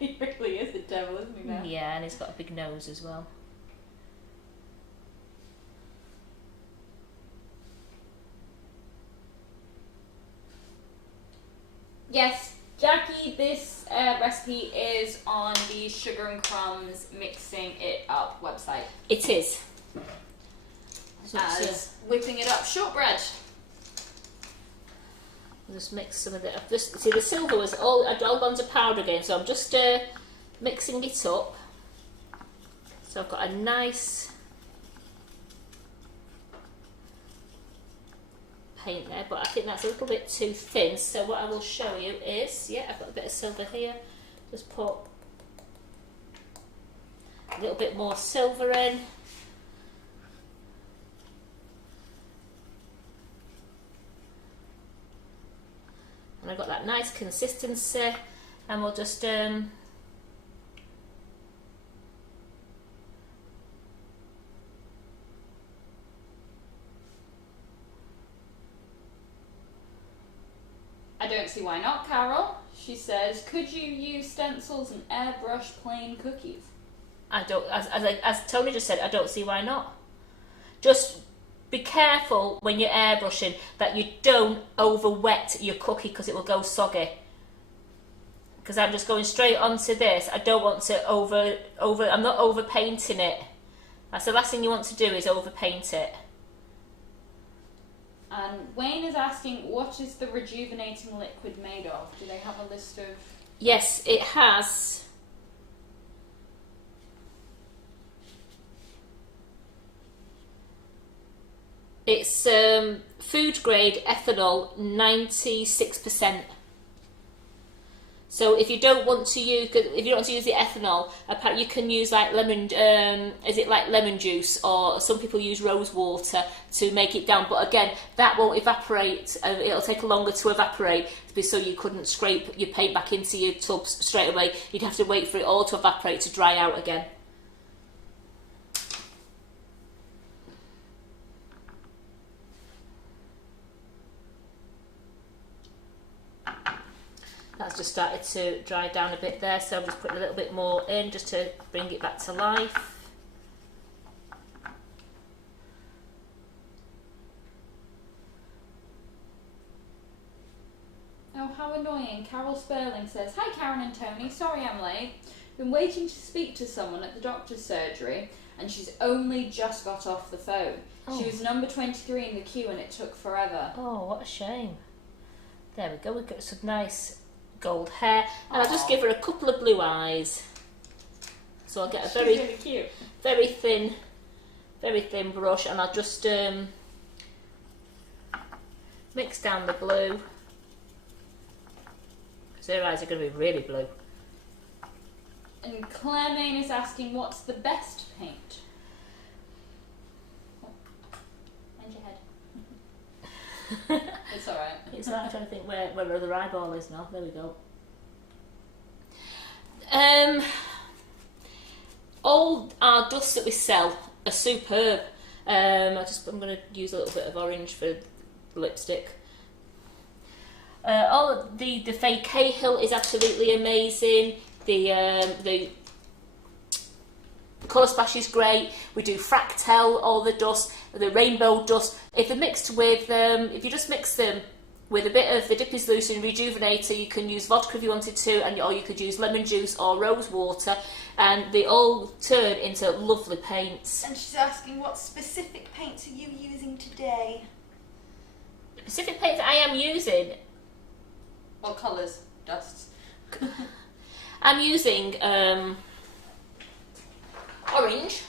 He really is a devil, isn't he now? Yeah, and he's got a big nose as well. Yes, Jackie, this recipe is on the Sugar and Crumbs Mixing It Up website. It is. As whipping it up shortbread. I'll just mix some of it up. Just see, the silver was all gone to powder again, so I'm just mixing it up. So I've got a nice paint there, but I think that's a little bit too thin. So what I will show you is, yeah, I've got a bit of silver here. Just put a little bit more silver in. And I've got that nice consistency, and we'll just I don't see why not, Carol. She says, could you use stencils and airbrush plain cookies? I don't, as Tony just said, I don't see why not. Just be careful when you're airbrushing that you don't over wet your cookie, because it will go soggy. Because I'm just going straight onto this. I don't want to I'm not over painting it. That's the last thing you want to do, is over paint it. And Wayne is asking, what is the rejuvenating liquid made of? Do they have a list of... Yes, it has. It's food grade ethanol, 96%. So if you don't want to use the ethanol, you can use like lemon. Is it like lemon juice, or some people use rose water to make it down? But again, that won't evaporate. It'll take longer to evaporate, so you couldn't scrape your paint back into your tubs straight away. You'd have to wait for it all to evaporate to dry out again. That's just started to dry down a bit there, so I'm just putting a little bit more in just to bring it back to life. Oh, how annoying. Carol Sperling says, hi Karen and Tony, sorry I'm late. Been waiting to speak to someone at the doctor's surgery and she's only just got off the phone. Oh. She was number 23 in the queue and it took forever. Oh, what a shame. There we go, we've got some nice gold hair, and I'll just give her a couple of blue eyes. So I'll get a really cute. very thin brush, and I'll just mix down the blue, because her eyes are going to be really blue. And Claire Main is asking, what's the best paint? Oh, and your head. It's alright. It's like trying to think where her other eyeball is now. There we go. All our dusts that we sell are superb. I'm going to use a little bit of orange for lipstick. All the fake Cahill is absolutely amazing. The Colour Splash is great. We do Fractel, all the dust, the rainbow dust. If they're mixed with, if you just mix them with a bit of the Dippy's Loose and Rejuvenator, you can use vodka if you wanted to, or you could use lemon juice or rose water, and they all turn into lovely paints. And she's asking, what specific paints are you using today? The specific paints I am using. What colours? Dusts. I'm using orange.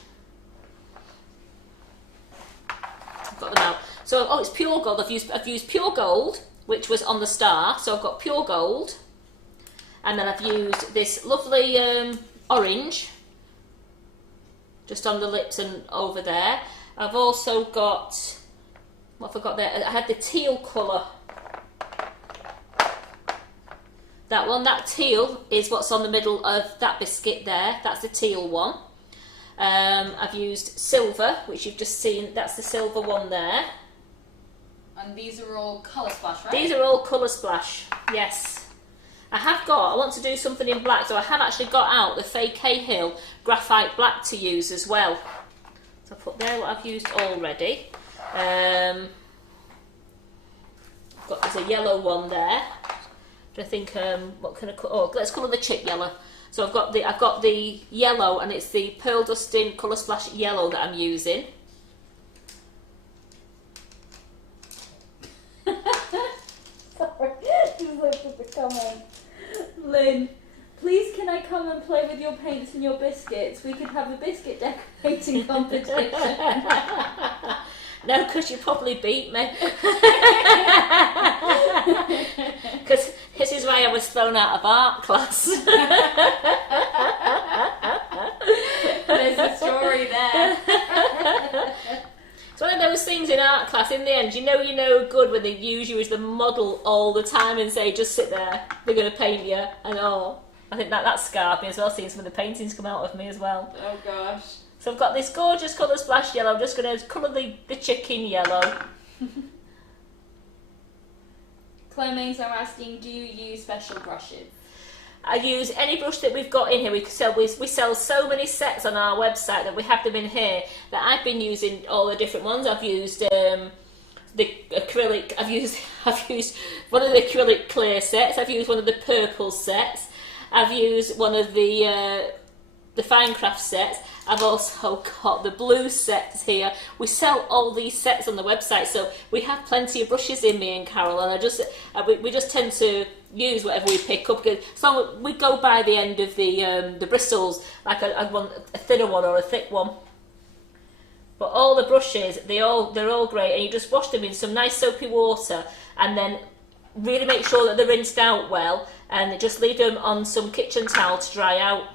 I've got them out. So, it's pure gold. I've used pure gold, which was on the star. So I've got pure gold, and then I've used this lovely orange, just on the lips and over there. I've also got, what have I got there? I had the teal colour. That one, that teal is what's on the middle of that biscuit there. That's the teal one. I've used silver, which you've just seen. That's the silver one there. And these are all Colour Splash, right? These are all Colour Splash, yes. I want to do something in black, so I have actually got out the fake Cahill graphite black to use as well. So I put there what I've used already. There's a yellow one there. I think what can I colour? Oh, let's colour the chip yellow. So I've got the yellow, and it's the Pearl Dusting Colour Splash yellow that I'm using. Sorry, just looked at the comment. Lynn, please can I come and play with your paints and your biscuits? We could have a biscuit decorating competition. No, because you probably beat me. Because this is why I was thrown out of art class. There's a story there. It's one of those things in art class, in the end, you know good when they use you as the model all the time and say, just sit there, they're going to paint you, and I think that scarred me as well, seeing some of the paintings come out of me as well. Oh gosh. So I've got this gorgeous Colour Splash yellow. I'm just going to colour the chicken yellow. Claire Mains are asking, do you use special brushes? I use any brush that we've got in here. We sell so many sets on our website that we have them in here that I've been using all the different ones. I've used the acrylic. I've used one of the acrylic clear sets. I've used one of the purple sets. I've used one of the fine craft sets. I've also got the blue sets here. We sell all these sets on the website, so we have plenty of brushes in, me and Carol, and we just tend to use whatever we pick up. So we go by the end of the bristles, like I want a thinner one or a thick one. But all the brushes, they're all great, and you just wash them in some nice soapy water, and then really make sure that they're rinsed out well, and just leave them on some kitchen towel to dry out.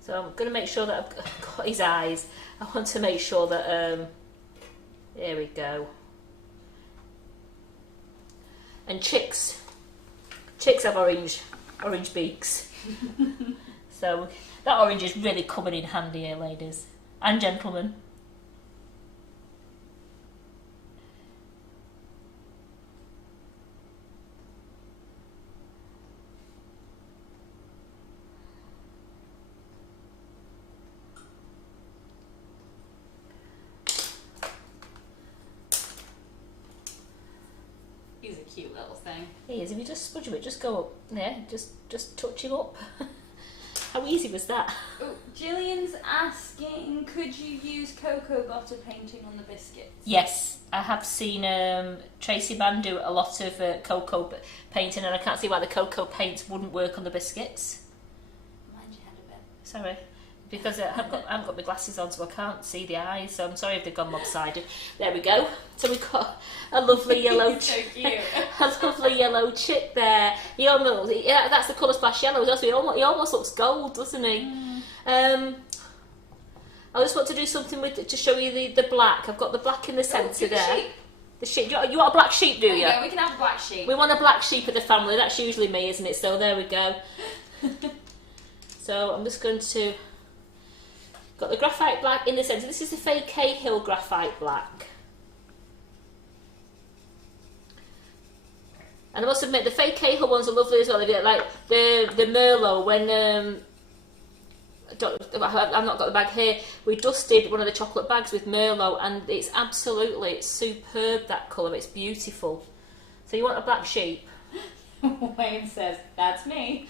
So I'm going to make sure that I've got his eyes. I want to make sure that, there we go. And chicks have orange beaks. So that orange is really coming in handy here, ladies and gentlemen. He's a cute little thing. He is. If you just smudge him, just go up there. Just touch him up. How easy was that? Oh, Gillian's asking, could you use cocoa butter painting on the biscuits? Yes, I have seen Tracy Mann do a lot of cocoa painting, and I can't see why the cocoa paint wouldn't work on the biscuits. Mind your head a bit. Sorry, because I haven't got my glasses on, so I can't see the eyes. So I'm sorry if they've gone lopsided. There we go. So we've got a lovely yellow, So cute. a lovely yellow chip there. He almost, yeah, that's the colour splash yellow. Doesn't he? He almost looks gold, doesn't he? I just want to do something with it to show you the black. I've got the black in the centre there. Sheep. The sheep. You want a black sheep, do you? Yeah, we can have a black sheep. We want a black sheep of the family. That's usually me, isn't it? So there we go. So I'm just going to... Got the graphite black in the centre. This is the fake Cahill graphite black. And I must admit, the fake Cahill ones are lovely as well. They get like the Merlot when... I've not got the bag here. We dusted one of the chocolate bags with Merlot, and it's absolutely superb, that colour. It's beautiful. So you want a black sheep? Wayne says, that's me.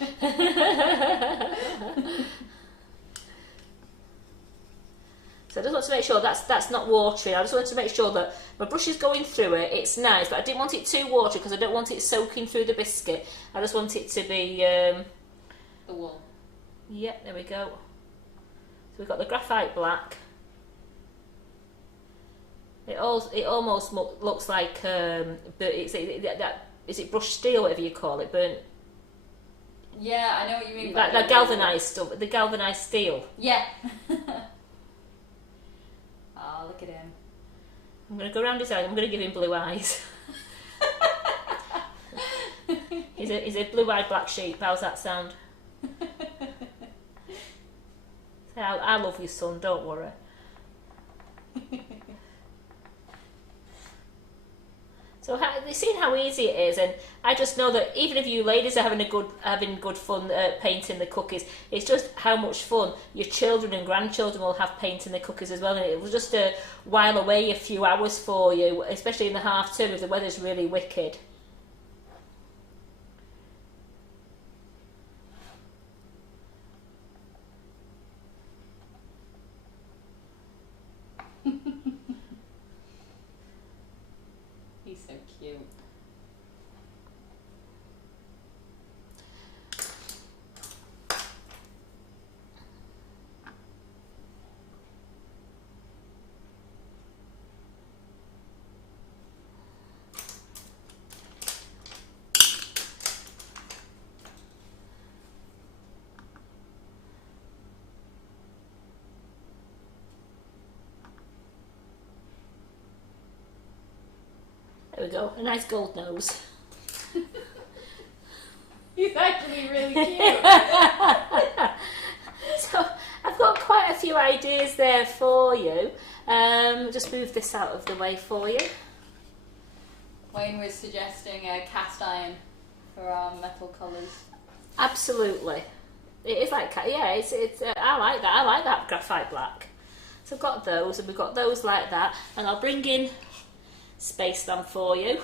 So I just want to make sure that's not watery. I just want to make sure that my brush is going through it. It's nice, but I didn't want it too watery because I don't want it soaking through the biscuit. I just want it to be... The wool. Yeah, there we go. So we've got the graphite black. It almost looks like is it brushed steel, whatever you call it, burnt. Yeah, I know what you mean. Like that galvanised stuff, the galvanised steel. Yeah. Oh, look at him. I'm going to go around his eyes. I'm going to give him blue eyes. He's a blue-eyed black sheep. How's that sound? I love you, son. Don't worry. So you've seen how easy it is, and I just know that even if you ladies are having good fun painting the cookies, it's just how much fun your children and grandchildren will have painting the cookies as well. And it will just while away a few hours for you, especially in the half term if the weather's really wicked. He's so cute. There we go, a nice gold nose. He's actually really cute. So I've got quite a few ideas there for you. Just move this out of the way for you. Wayne was suggesting a cast iron for our metal colours. Absolutely, it is like it's I like that. I like that graphite black. So I've got those, and we've got those like that, and I'll bring in Space Lamp for you.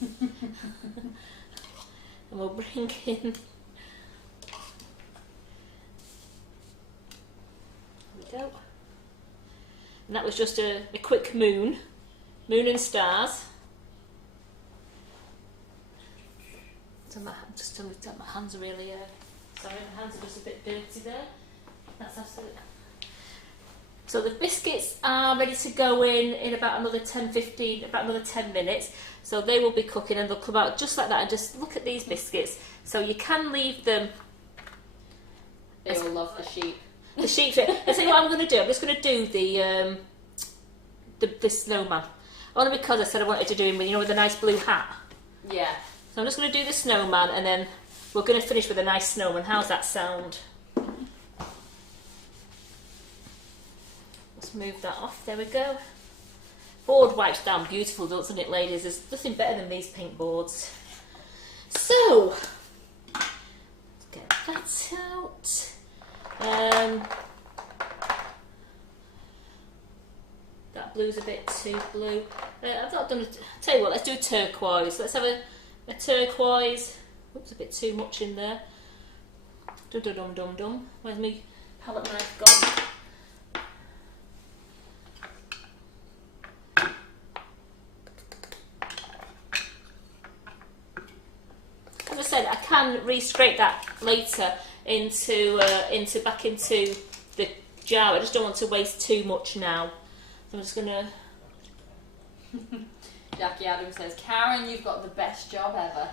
And we'll bring in, there we go. And that was just a quick moon and stars. So my hands are really sorry, my hands are just a bit dirty there. That's absolutely. So the biscuits are ready to go in about another 10 minutes. So they will be cooking and they'll come out just like that. And just look at these biscuits. So you can leave them. They all love the sheep. The sheep. I tell you what I'm going to do. I'm just going to do the snowman. Only because I said I wanted to do him with, with a nice blue hat. Yeah. So I'm just going to do the snowman, and then we're going to finish with a nice snowman. How's that sound? Let's move that off. There we go. Board wipes down beautiful, doesn't it, ladies? There's nothing better than these pink boards. So, let's get that out. That blue's a bit too blue. I've not done tell you what, let's do turquoise. Let's have a turquoise. Oops, a bit too much in there. Dum-dum-dum-dum. Where's my palette knife gone? As I said, I can re-scrape that later into back into the jar. I just don't want to waste too much now. So I'm just gonna. Jackie Adams says, Karen, you've got the best job ever.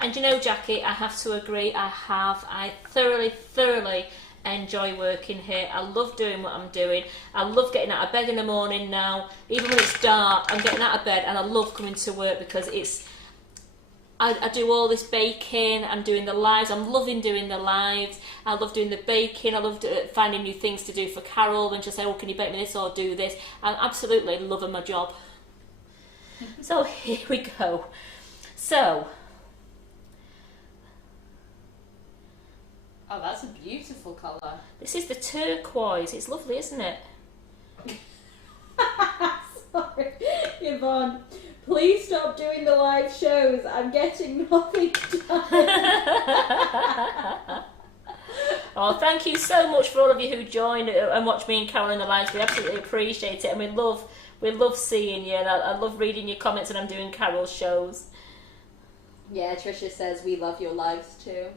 And you know, Jackie, I have to agree. I thoroughly enjoy working here. I love doing what I'm doing. I love getting out of bed in the morning now. Even when it's dark, I'm getting out of bed, and I love coming to work because I do all this baking, I'm doing the lives, I'm loving doing the lives, I love doing the baking, I love finding new things to do for Carol, and she'll say, oh, can you bake me this or do this? I'm absolutely loving my job. So here we go. So. Oh, that's a beautiful colour. This is the turquoise, it's lovely, isn't it? Sorry, Yvonne. Please stop doing the live shows. I'm getting nothing done. Oh, thank you so much for all of you who join and watch me and Carol in the lives. We absolutely appreciate it, and we love seeing you, and I love reading your comments when I'm doing Carol's shows. Yeah, Tricia says we love your lives too.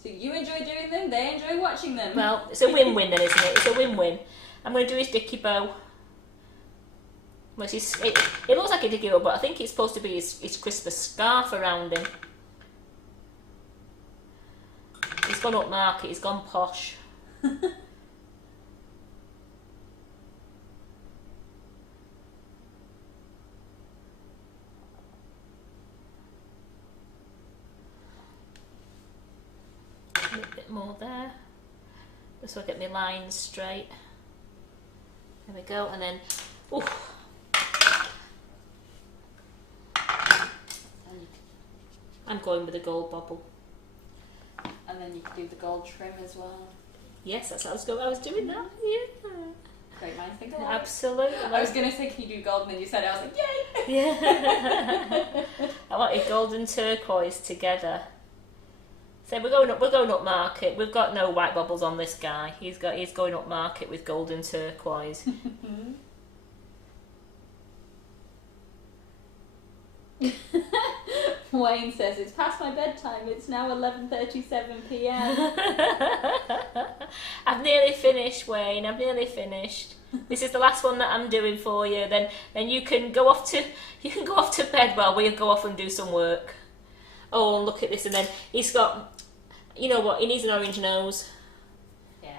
So you enjoy doing them, they enjoy watching them. Well, it's a win-win then, isn't it? It's a win-win. I'm going to do his dicky bow. Which is, it looks like a dicky bow, but I think it's supposed to be his Christmas scarf around him. He's gone up market, he's gone posh. A little bit more there, just so I get my lines straight. There we go, and then, ooh. I'm going with a gold bobble. And then you can do the gold trim as well. Yes, that's how I was doing that. Yeah. Great minds think alike. Absolutely. I was going to say, can you do gold? And then you said it, I was like, yay! Yeah. I wanted gold and turquoise together. So we're going up market. We've got no white bubbles on this guy. He's going up market with gold and turquoise. Wayne says, it's past my bedtime, it's now 11:37 p.m. I've nearly finished, Wayne, I've nearly finished. This is the last one that I'm doing for you. Then you can go off to bed while we go off and do some work. Oh, and look at this, and then he's got, you know what, he needs an orange nose. Yeah.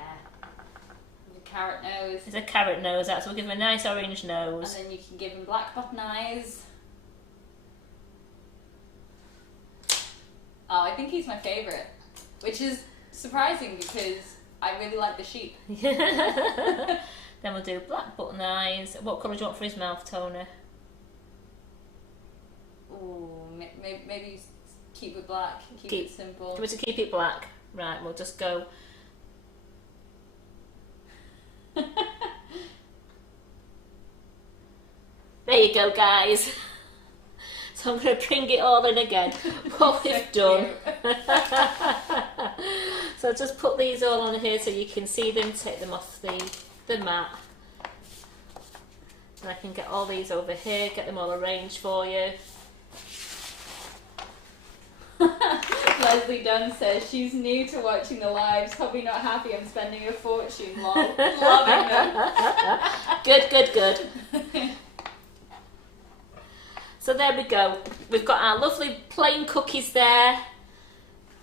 The carrot nose. It's a carrot nose, so we'll give him a nice orange nose. And then you can give him black button eyes. Oh, I think he's my favourite, which is surprising because I really like the sheep. Then we'll do black button eyes. What colour do you want for his mouth, Tony? Ooh, maybe keep it black, keep it simple. Do you want to keep it black? Right, we'll just go. There you go, guys. So I'm going to bring it all in again, what we've done. So just put these all on here so you can see them, take them off the mat. And I can get all these over here, get them all arranged for you. Leslie Dunn says she's new to watching the lives, probably not happy I'm spending a fortune, lol. Loving them. Good. So there we go. We've got our lovely plain cookies there,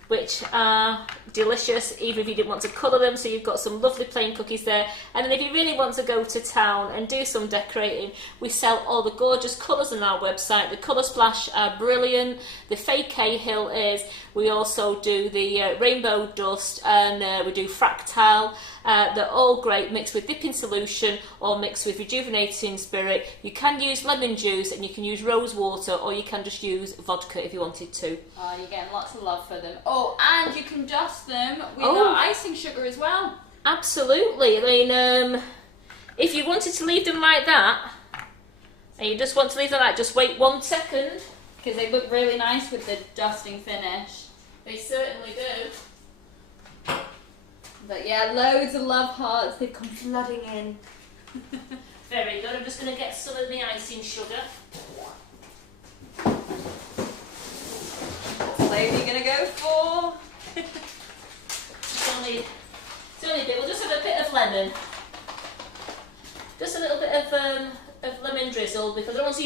which are delicious, even if you didn't want to colour them. So you've got some lovely plain cookies there. And then if you really want to go to town and do some decorating, we sell all the gorgeous colours on our website. The Colour Splash are brilliant. The Fake Cahill is. We also do the Rainbow Dust, and we do Fractile. They're all great, mixed with dipping solution or mixed with rejuvenating spirit. You can use lemon juice and you can use rose water, or you can just use vodka if you wanted to. Oh, you're getting lots of love for them. Oh, and you can dust them with our icing sugar as well. Absolutely. I mean, if you wanted to leave them like that, and you just want to leave them like, just wait 1 second. Because they look really nice with the dusting finish. They certainly do. But yeah, loads of love hearts. They've come flooding in. Very good. I'm just going to get some of the icing sugar. What's Lady gonna go for? It's only a bit. We'll just have a bit of lemon. Just a little bit of lemon drizzle, because I don't want to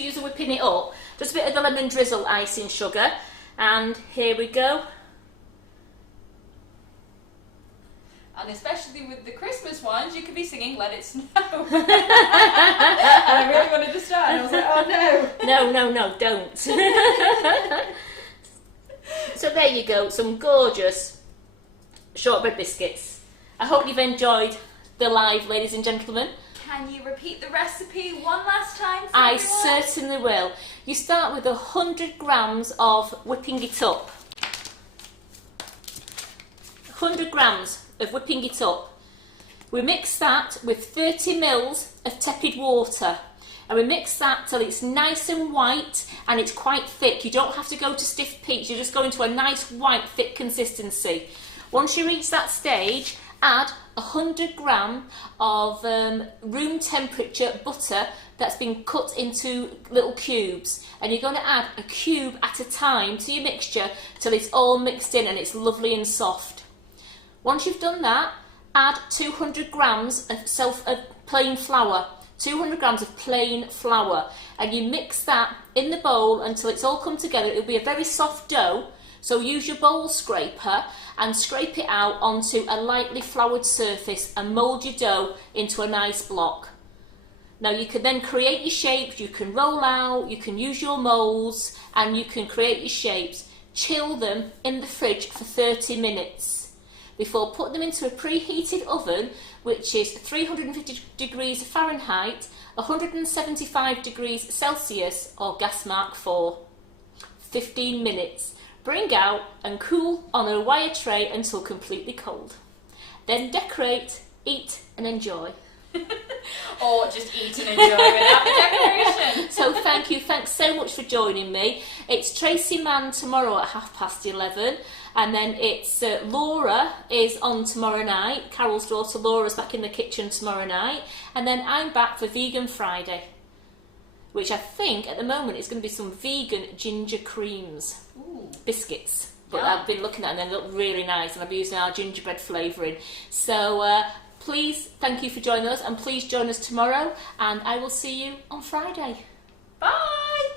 use the whipping it up. Just a bit of the lemon drizzle icing sugar. And here we go. And especially with the Christmas ones, you could be singing Let It Snow. And I really wanted to start, and I was like, oh no. No, don't. So there you go, some gorgeous shortbread biscuits. I hope you've enjoyed the live, ladies and gentlemen. Can you repeat the recipe one last time for I everyone? certainly will. You start with 100 grams of whipping it up. 100 grams of whipping it up. We mix that with 30 mils of tepid water, and we mix that till it's nice and white and it's quite thick. You don't have to go to stiff peaks, you're just going to a nice white thick consistency. Once you reach that stage, add 100 gram of room temperature butter that's been cut into little cubes, and you're going to add a cube at a time to your mixture till it's all mixed in and it's lovely and soft. Once you've done that, add 200 grams of plain flour. 200 grams of plain flour, and you mix that in the bowl until it's all come together. It'll be a very soft dough, so use your bowl scraper and scrape it out onto a lightly floured surface and mould your dough into a nice block. Now you can then create your shapes, you can roll out, you can use your moulds, and you can create your shapes. Chill them in the fridge for 30 minutes. Before putting them into a preheated oven, which is 350 degrees Fahrenheit, 175 degrees Celsius, or gas mark 4. 15 minutes. Bring out and cool on a wire tray until completely cold. Then decorate, eat and enjoy. Or just eat and enjoy without the decoration. So thanks so much for joining me. It's Tracy Mann tomorrow at 11:30, and then it's Laura is on tomorrow night. Carol's daughter Laura's back in the kitchen tomorrow night, and then I'm back for Vegan Friday, which I think at the moment is going to be some vegan ginger creams. Ooh. Biscuits. But Yeah. I've been looking at them and they look really nice, and I'll be using our gingerbread flavouring. So please, thank you for joining us, and please join us tomorrow, and I will see you on Friday. Bye!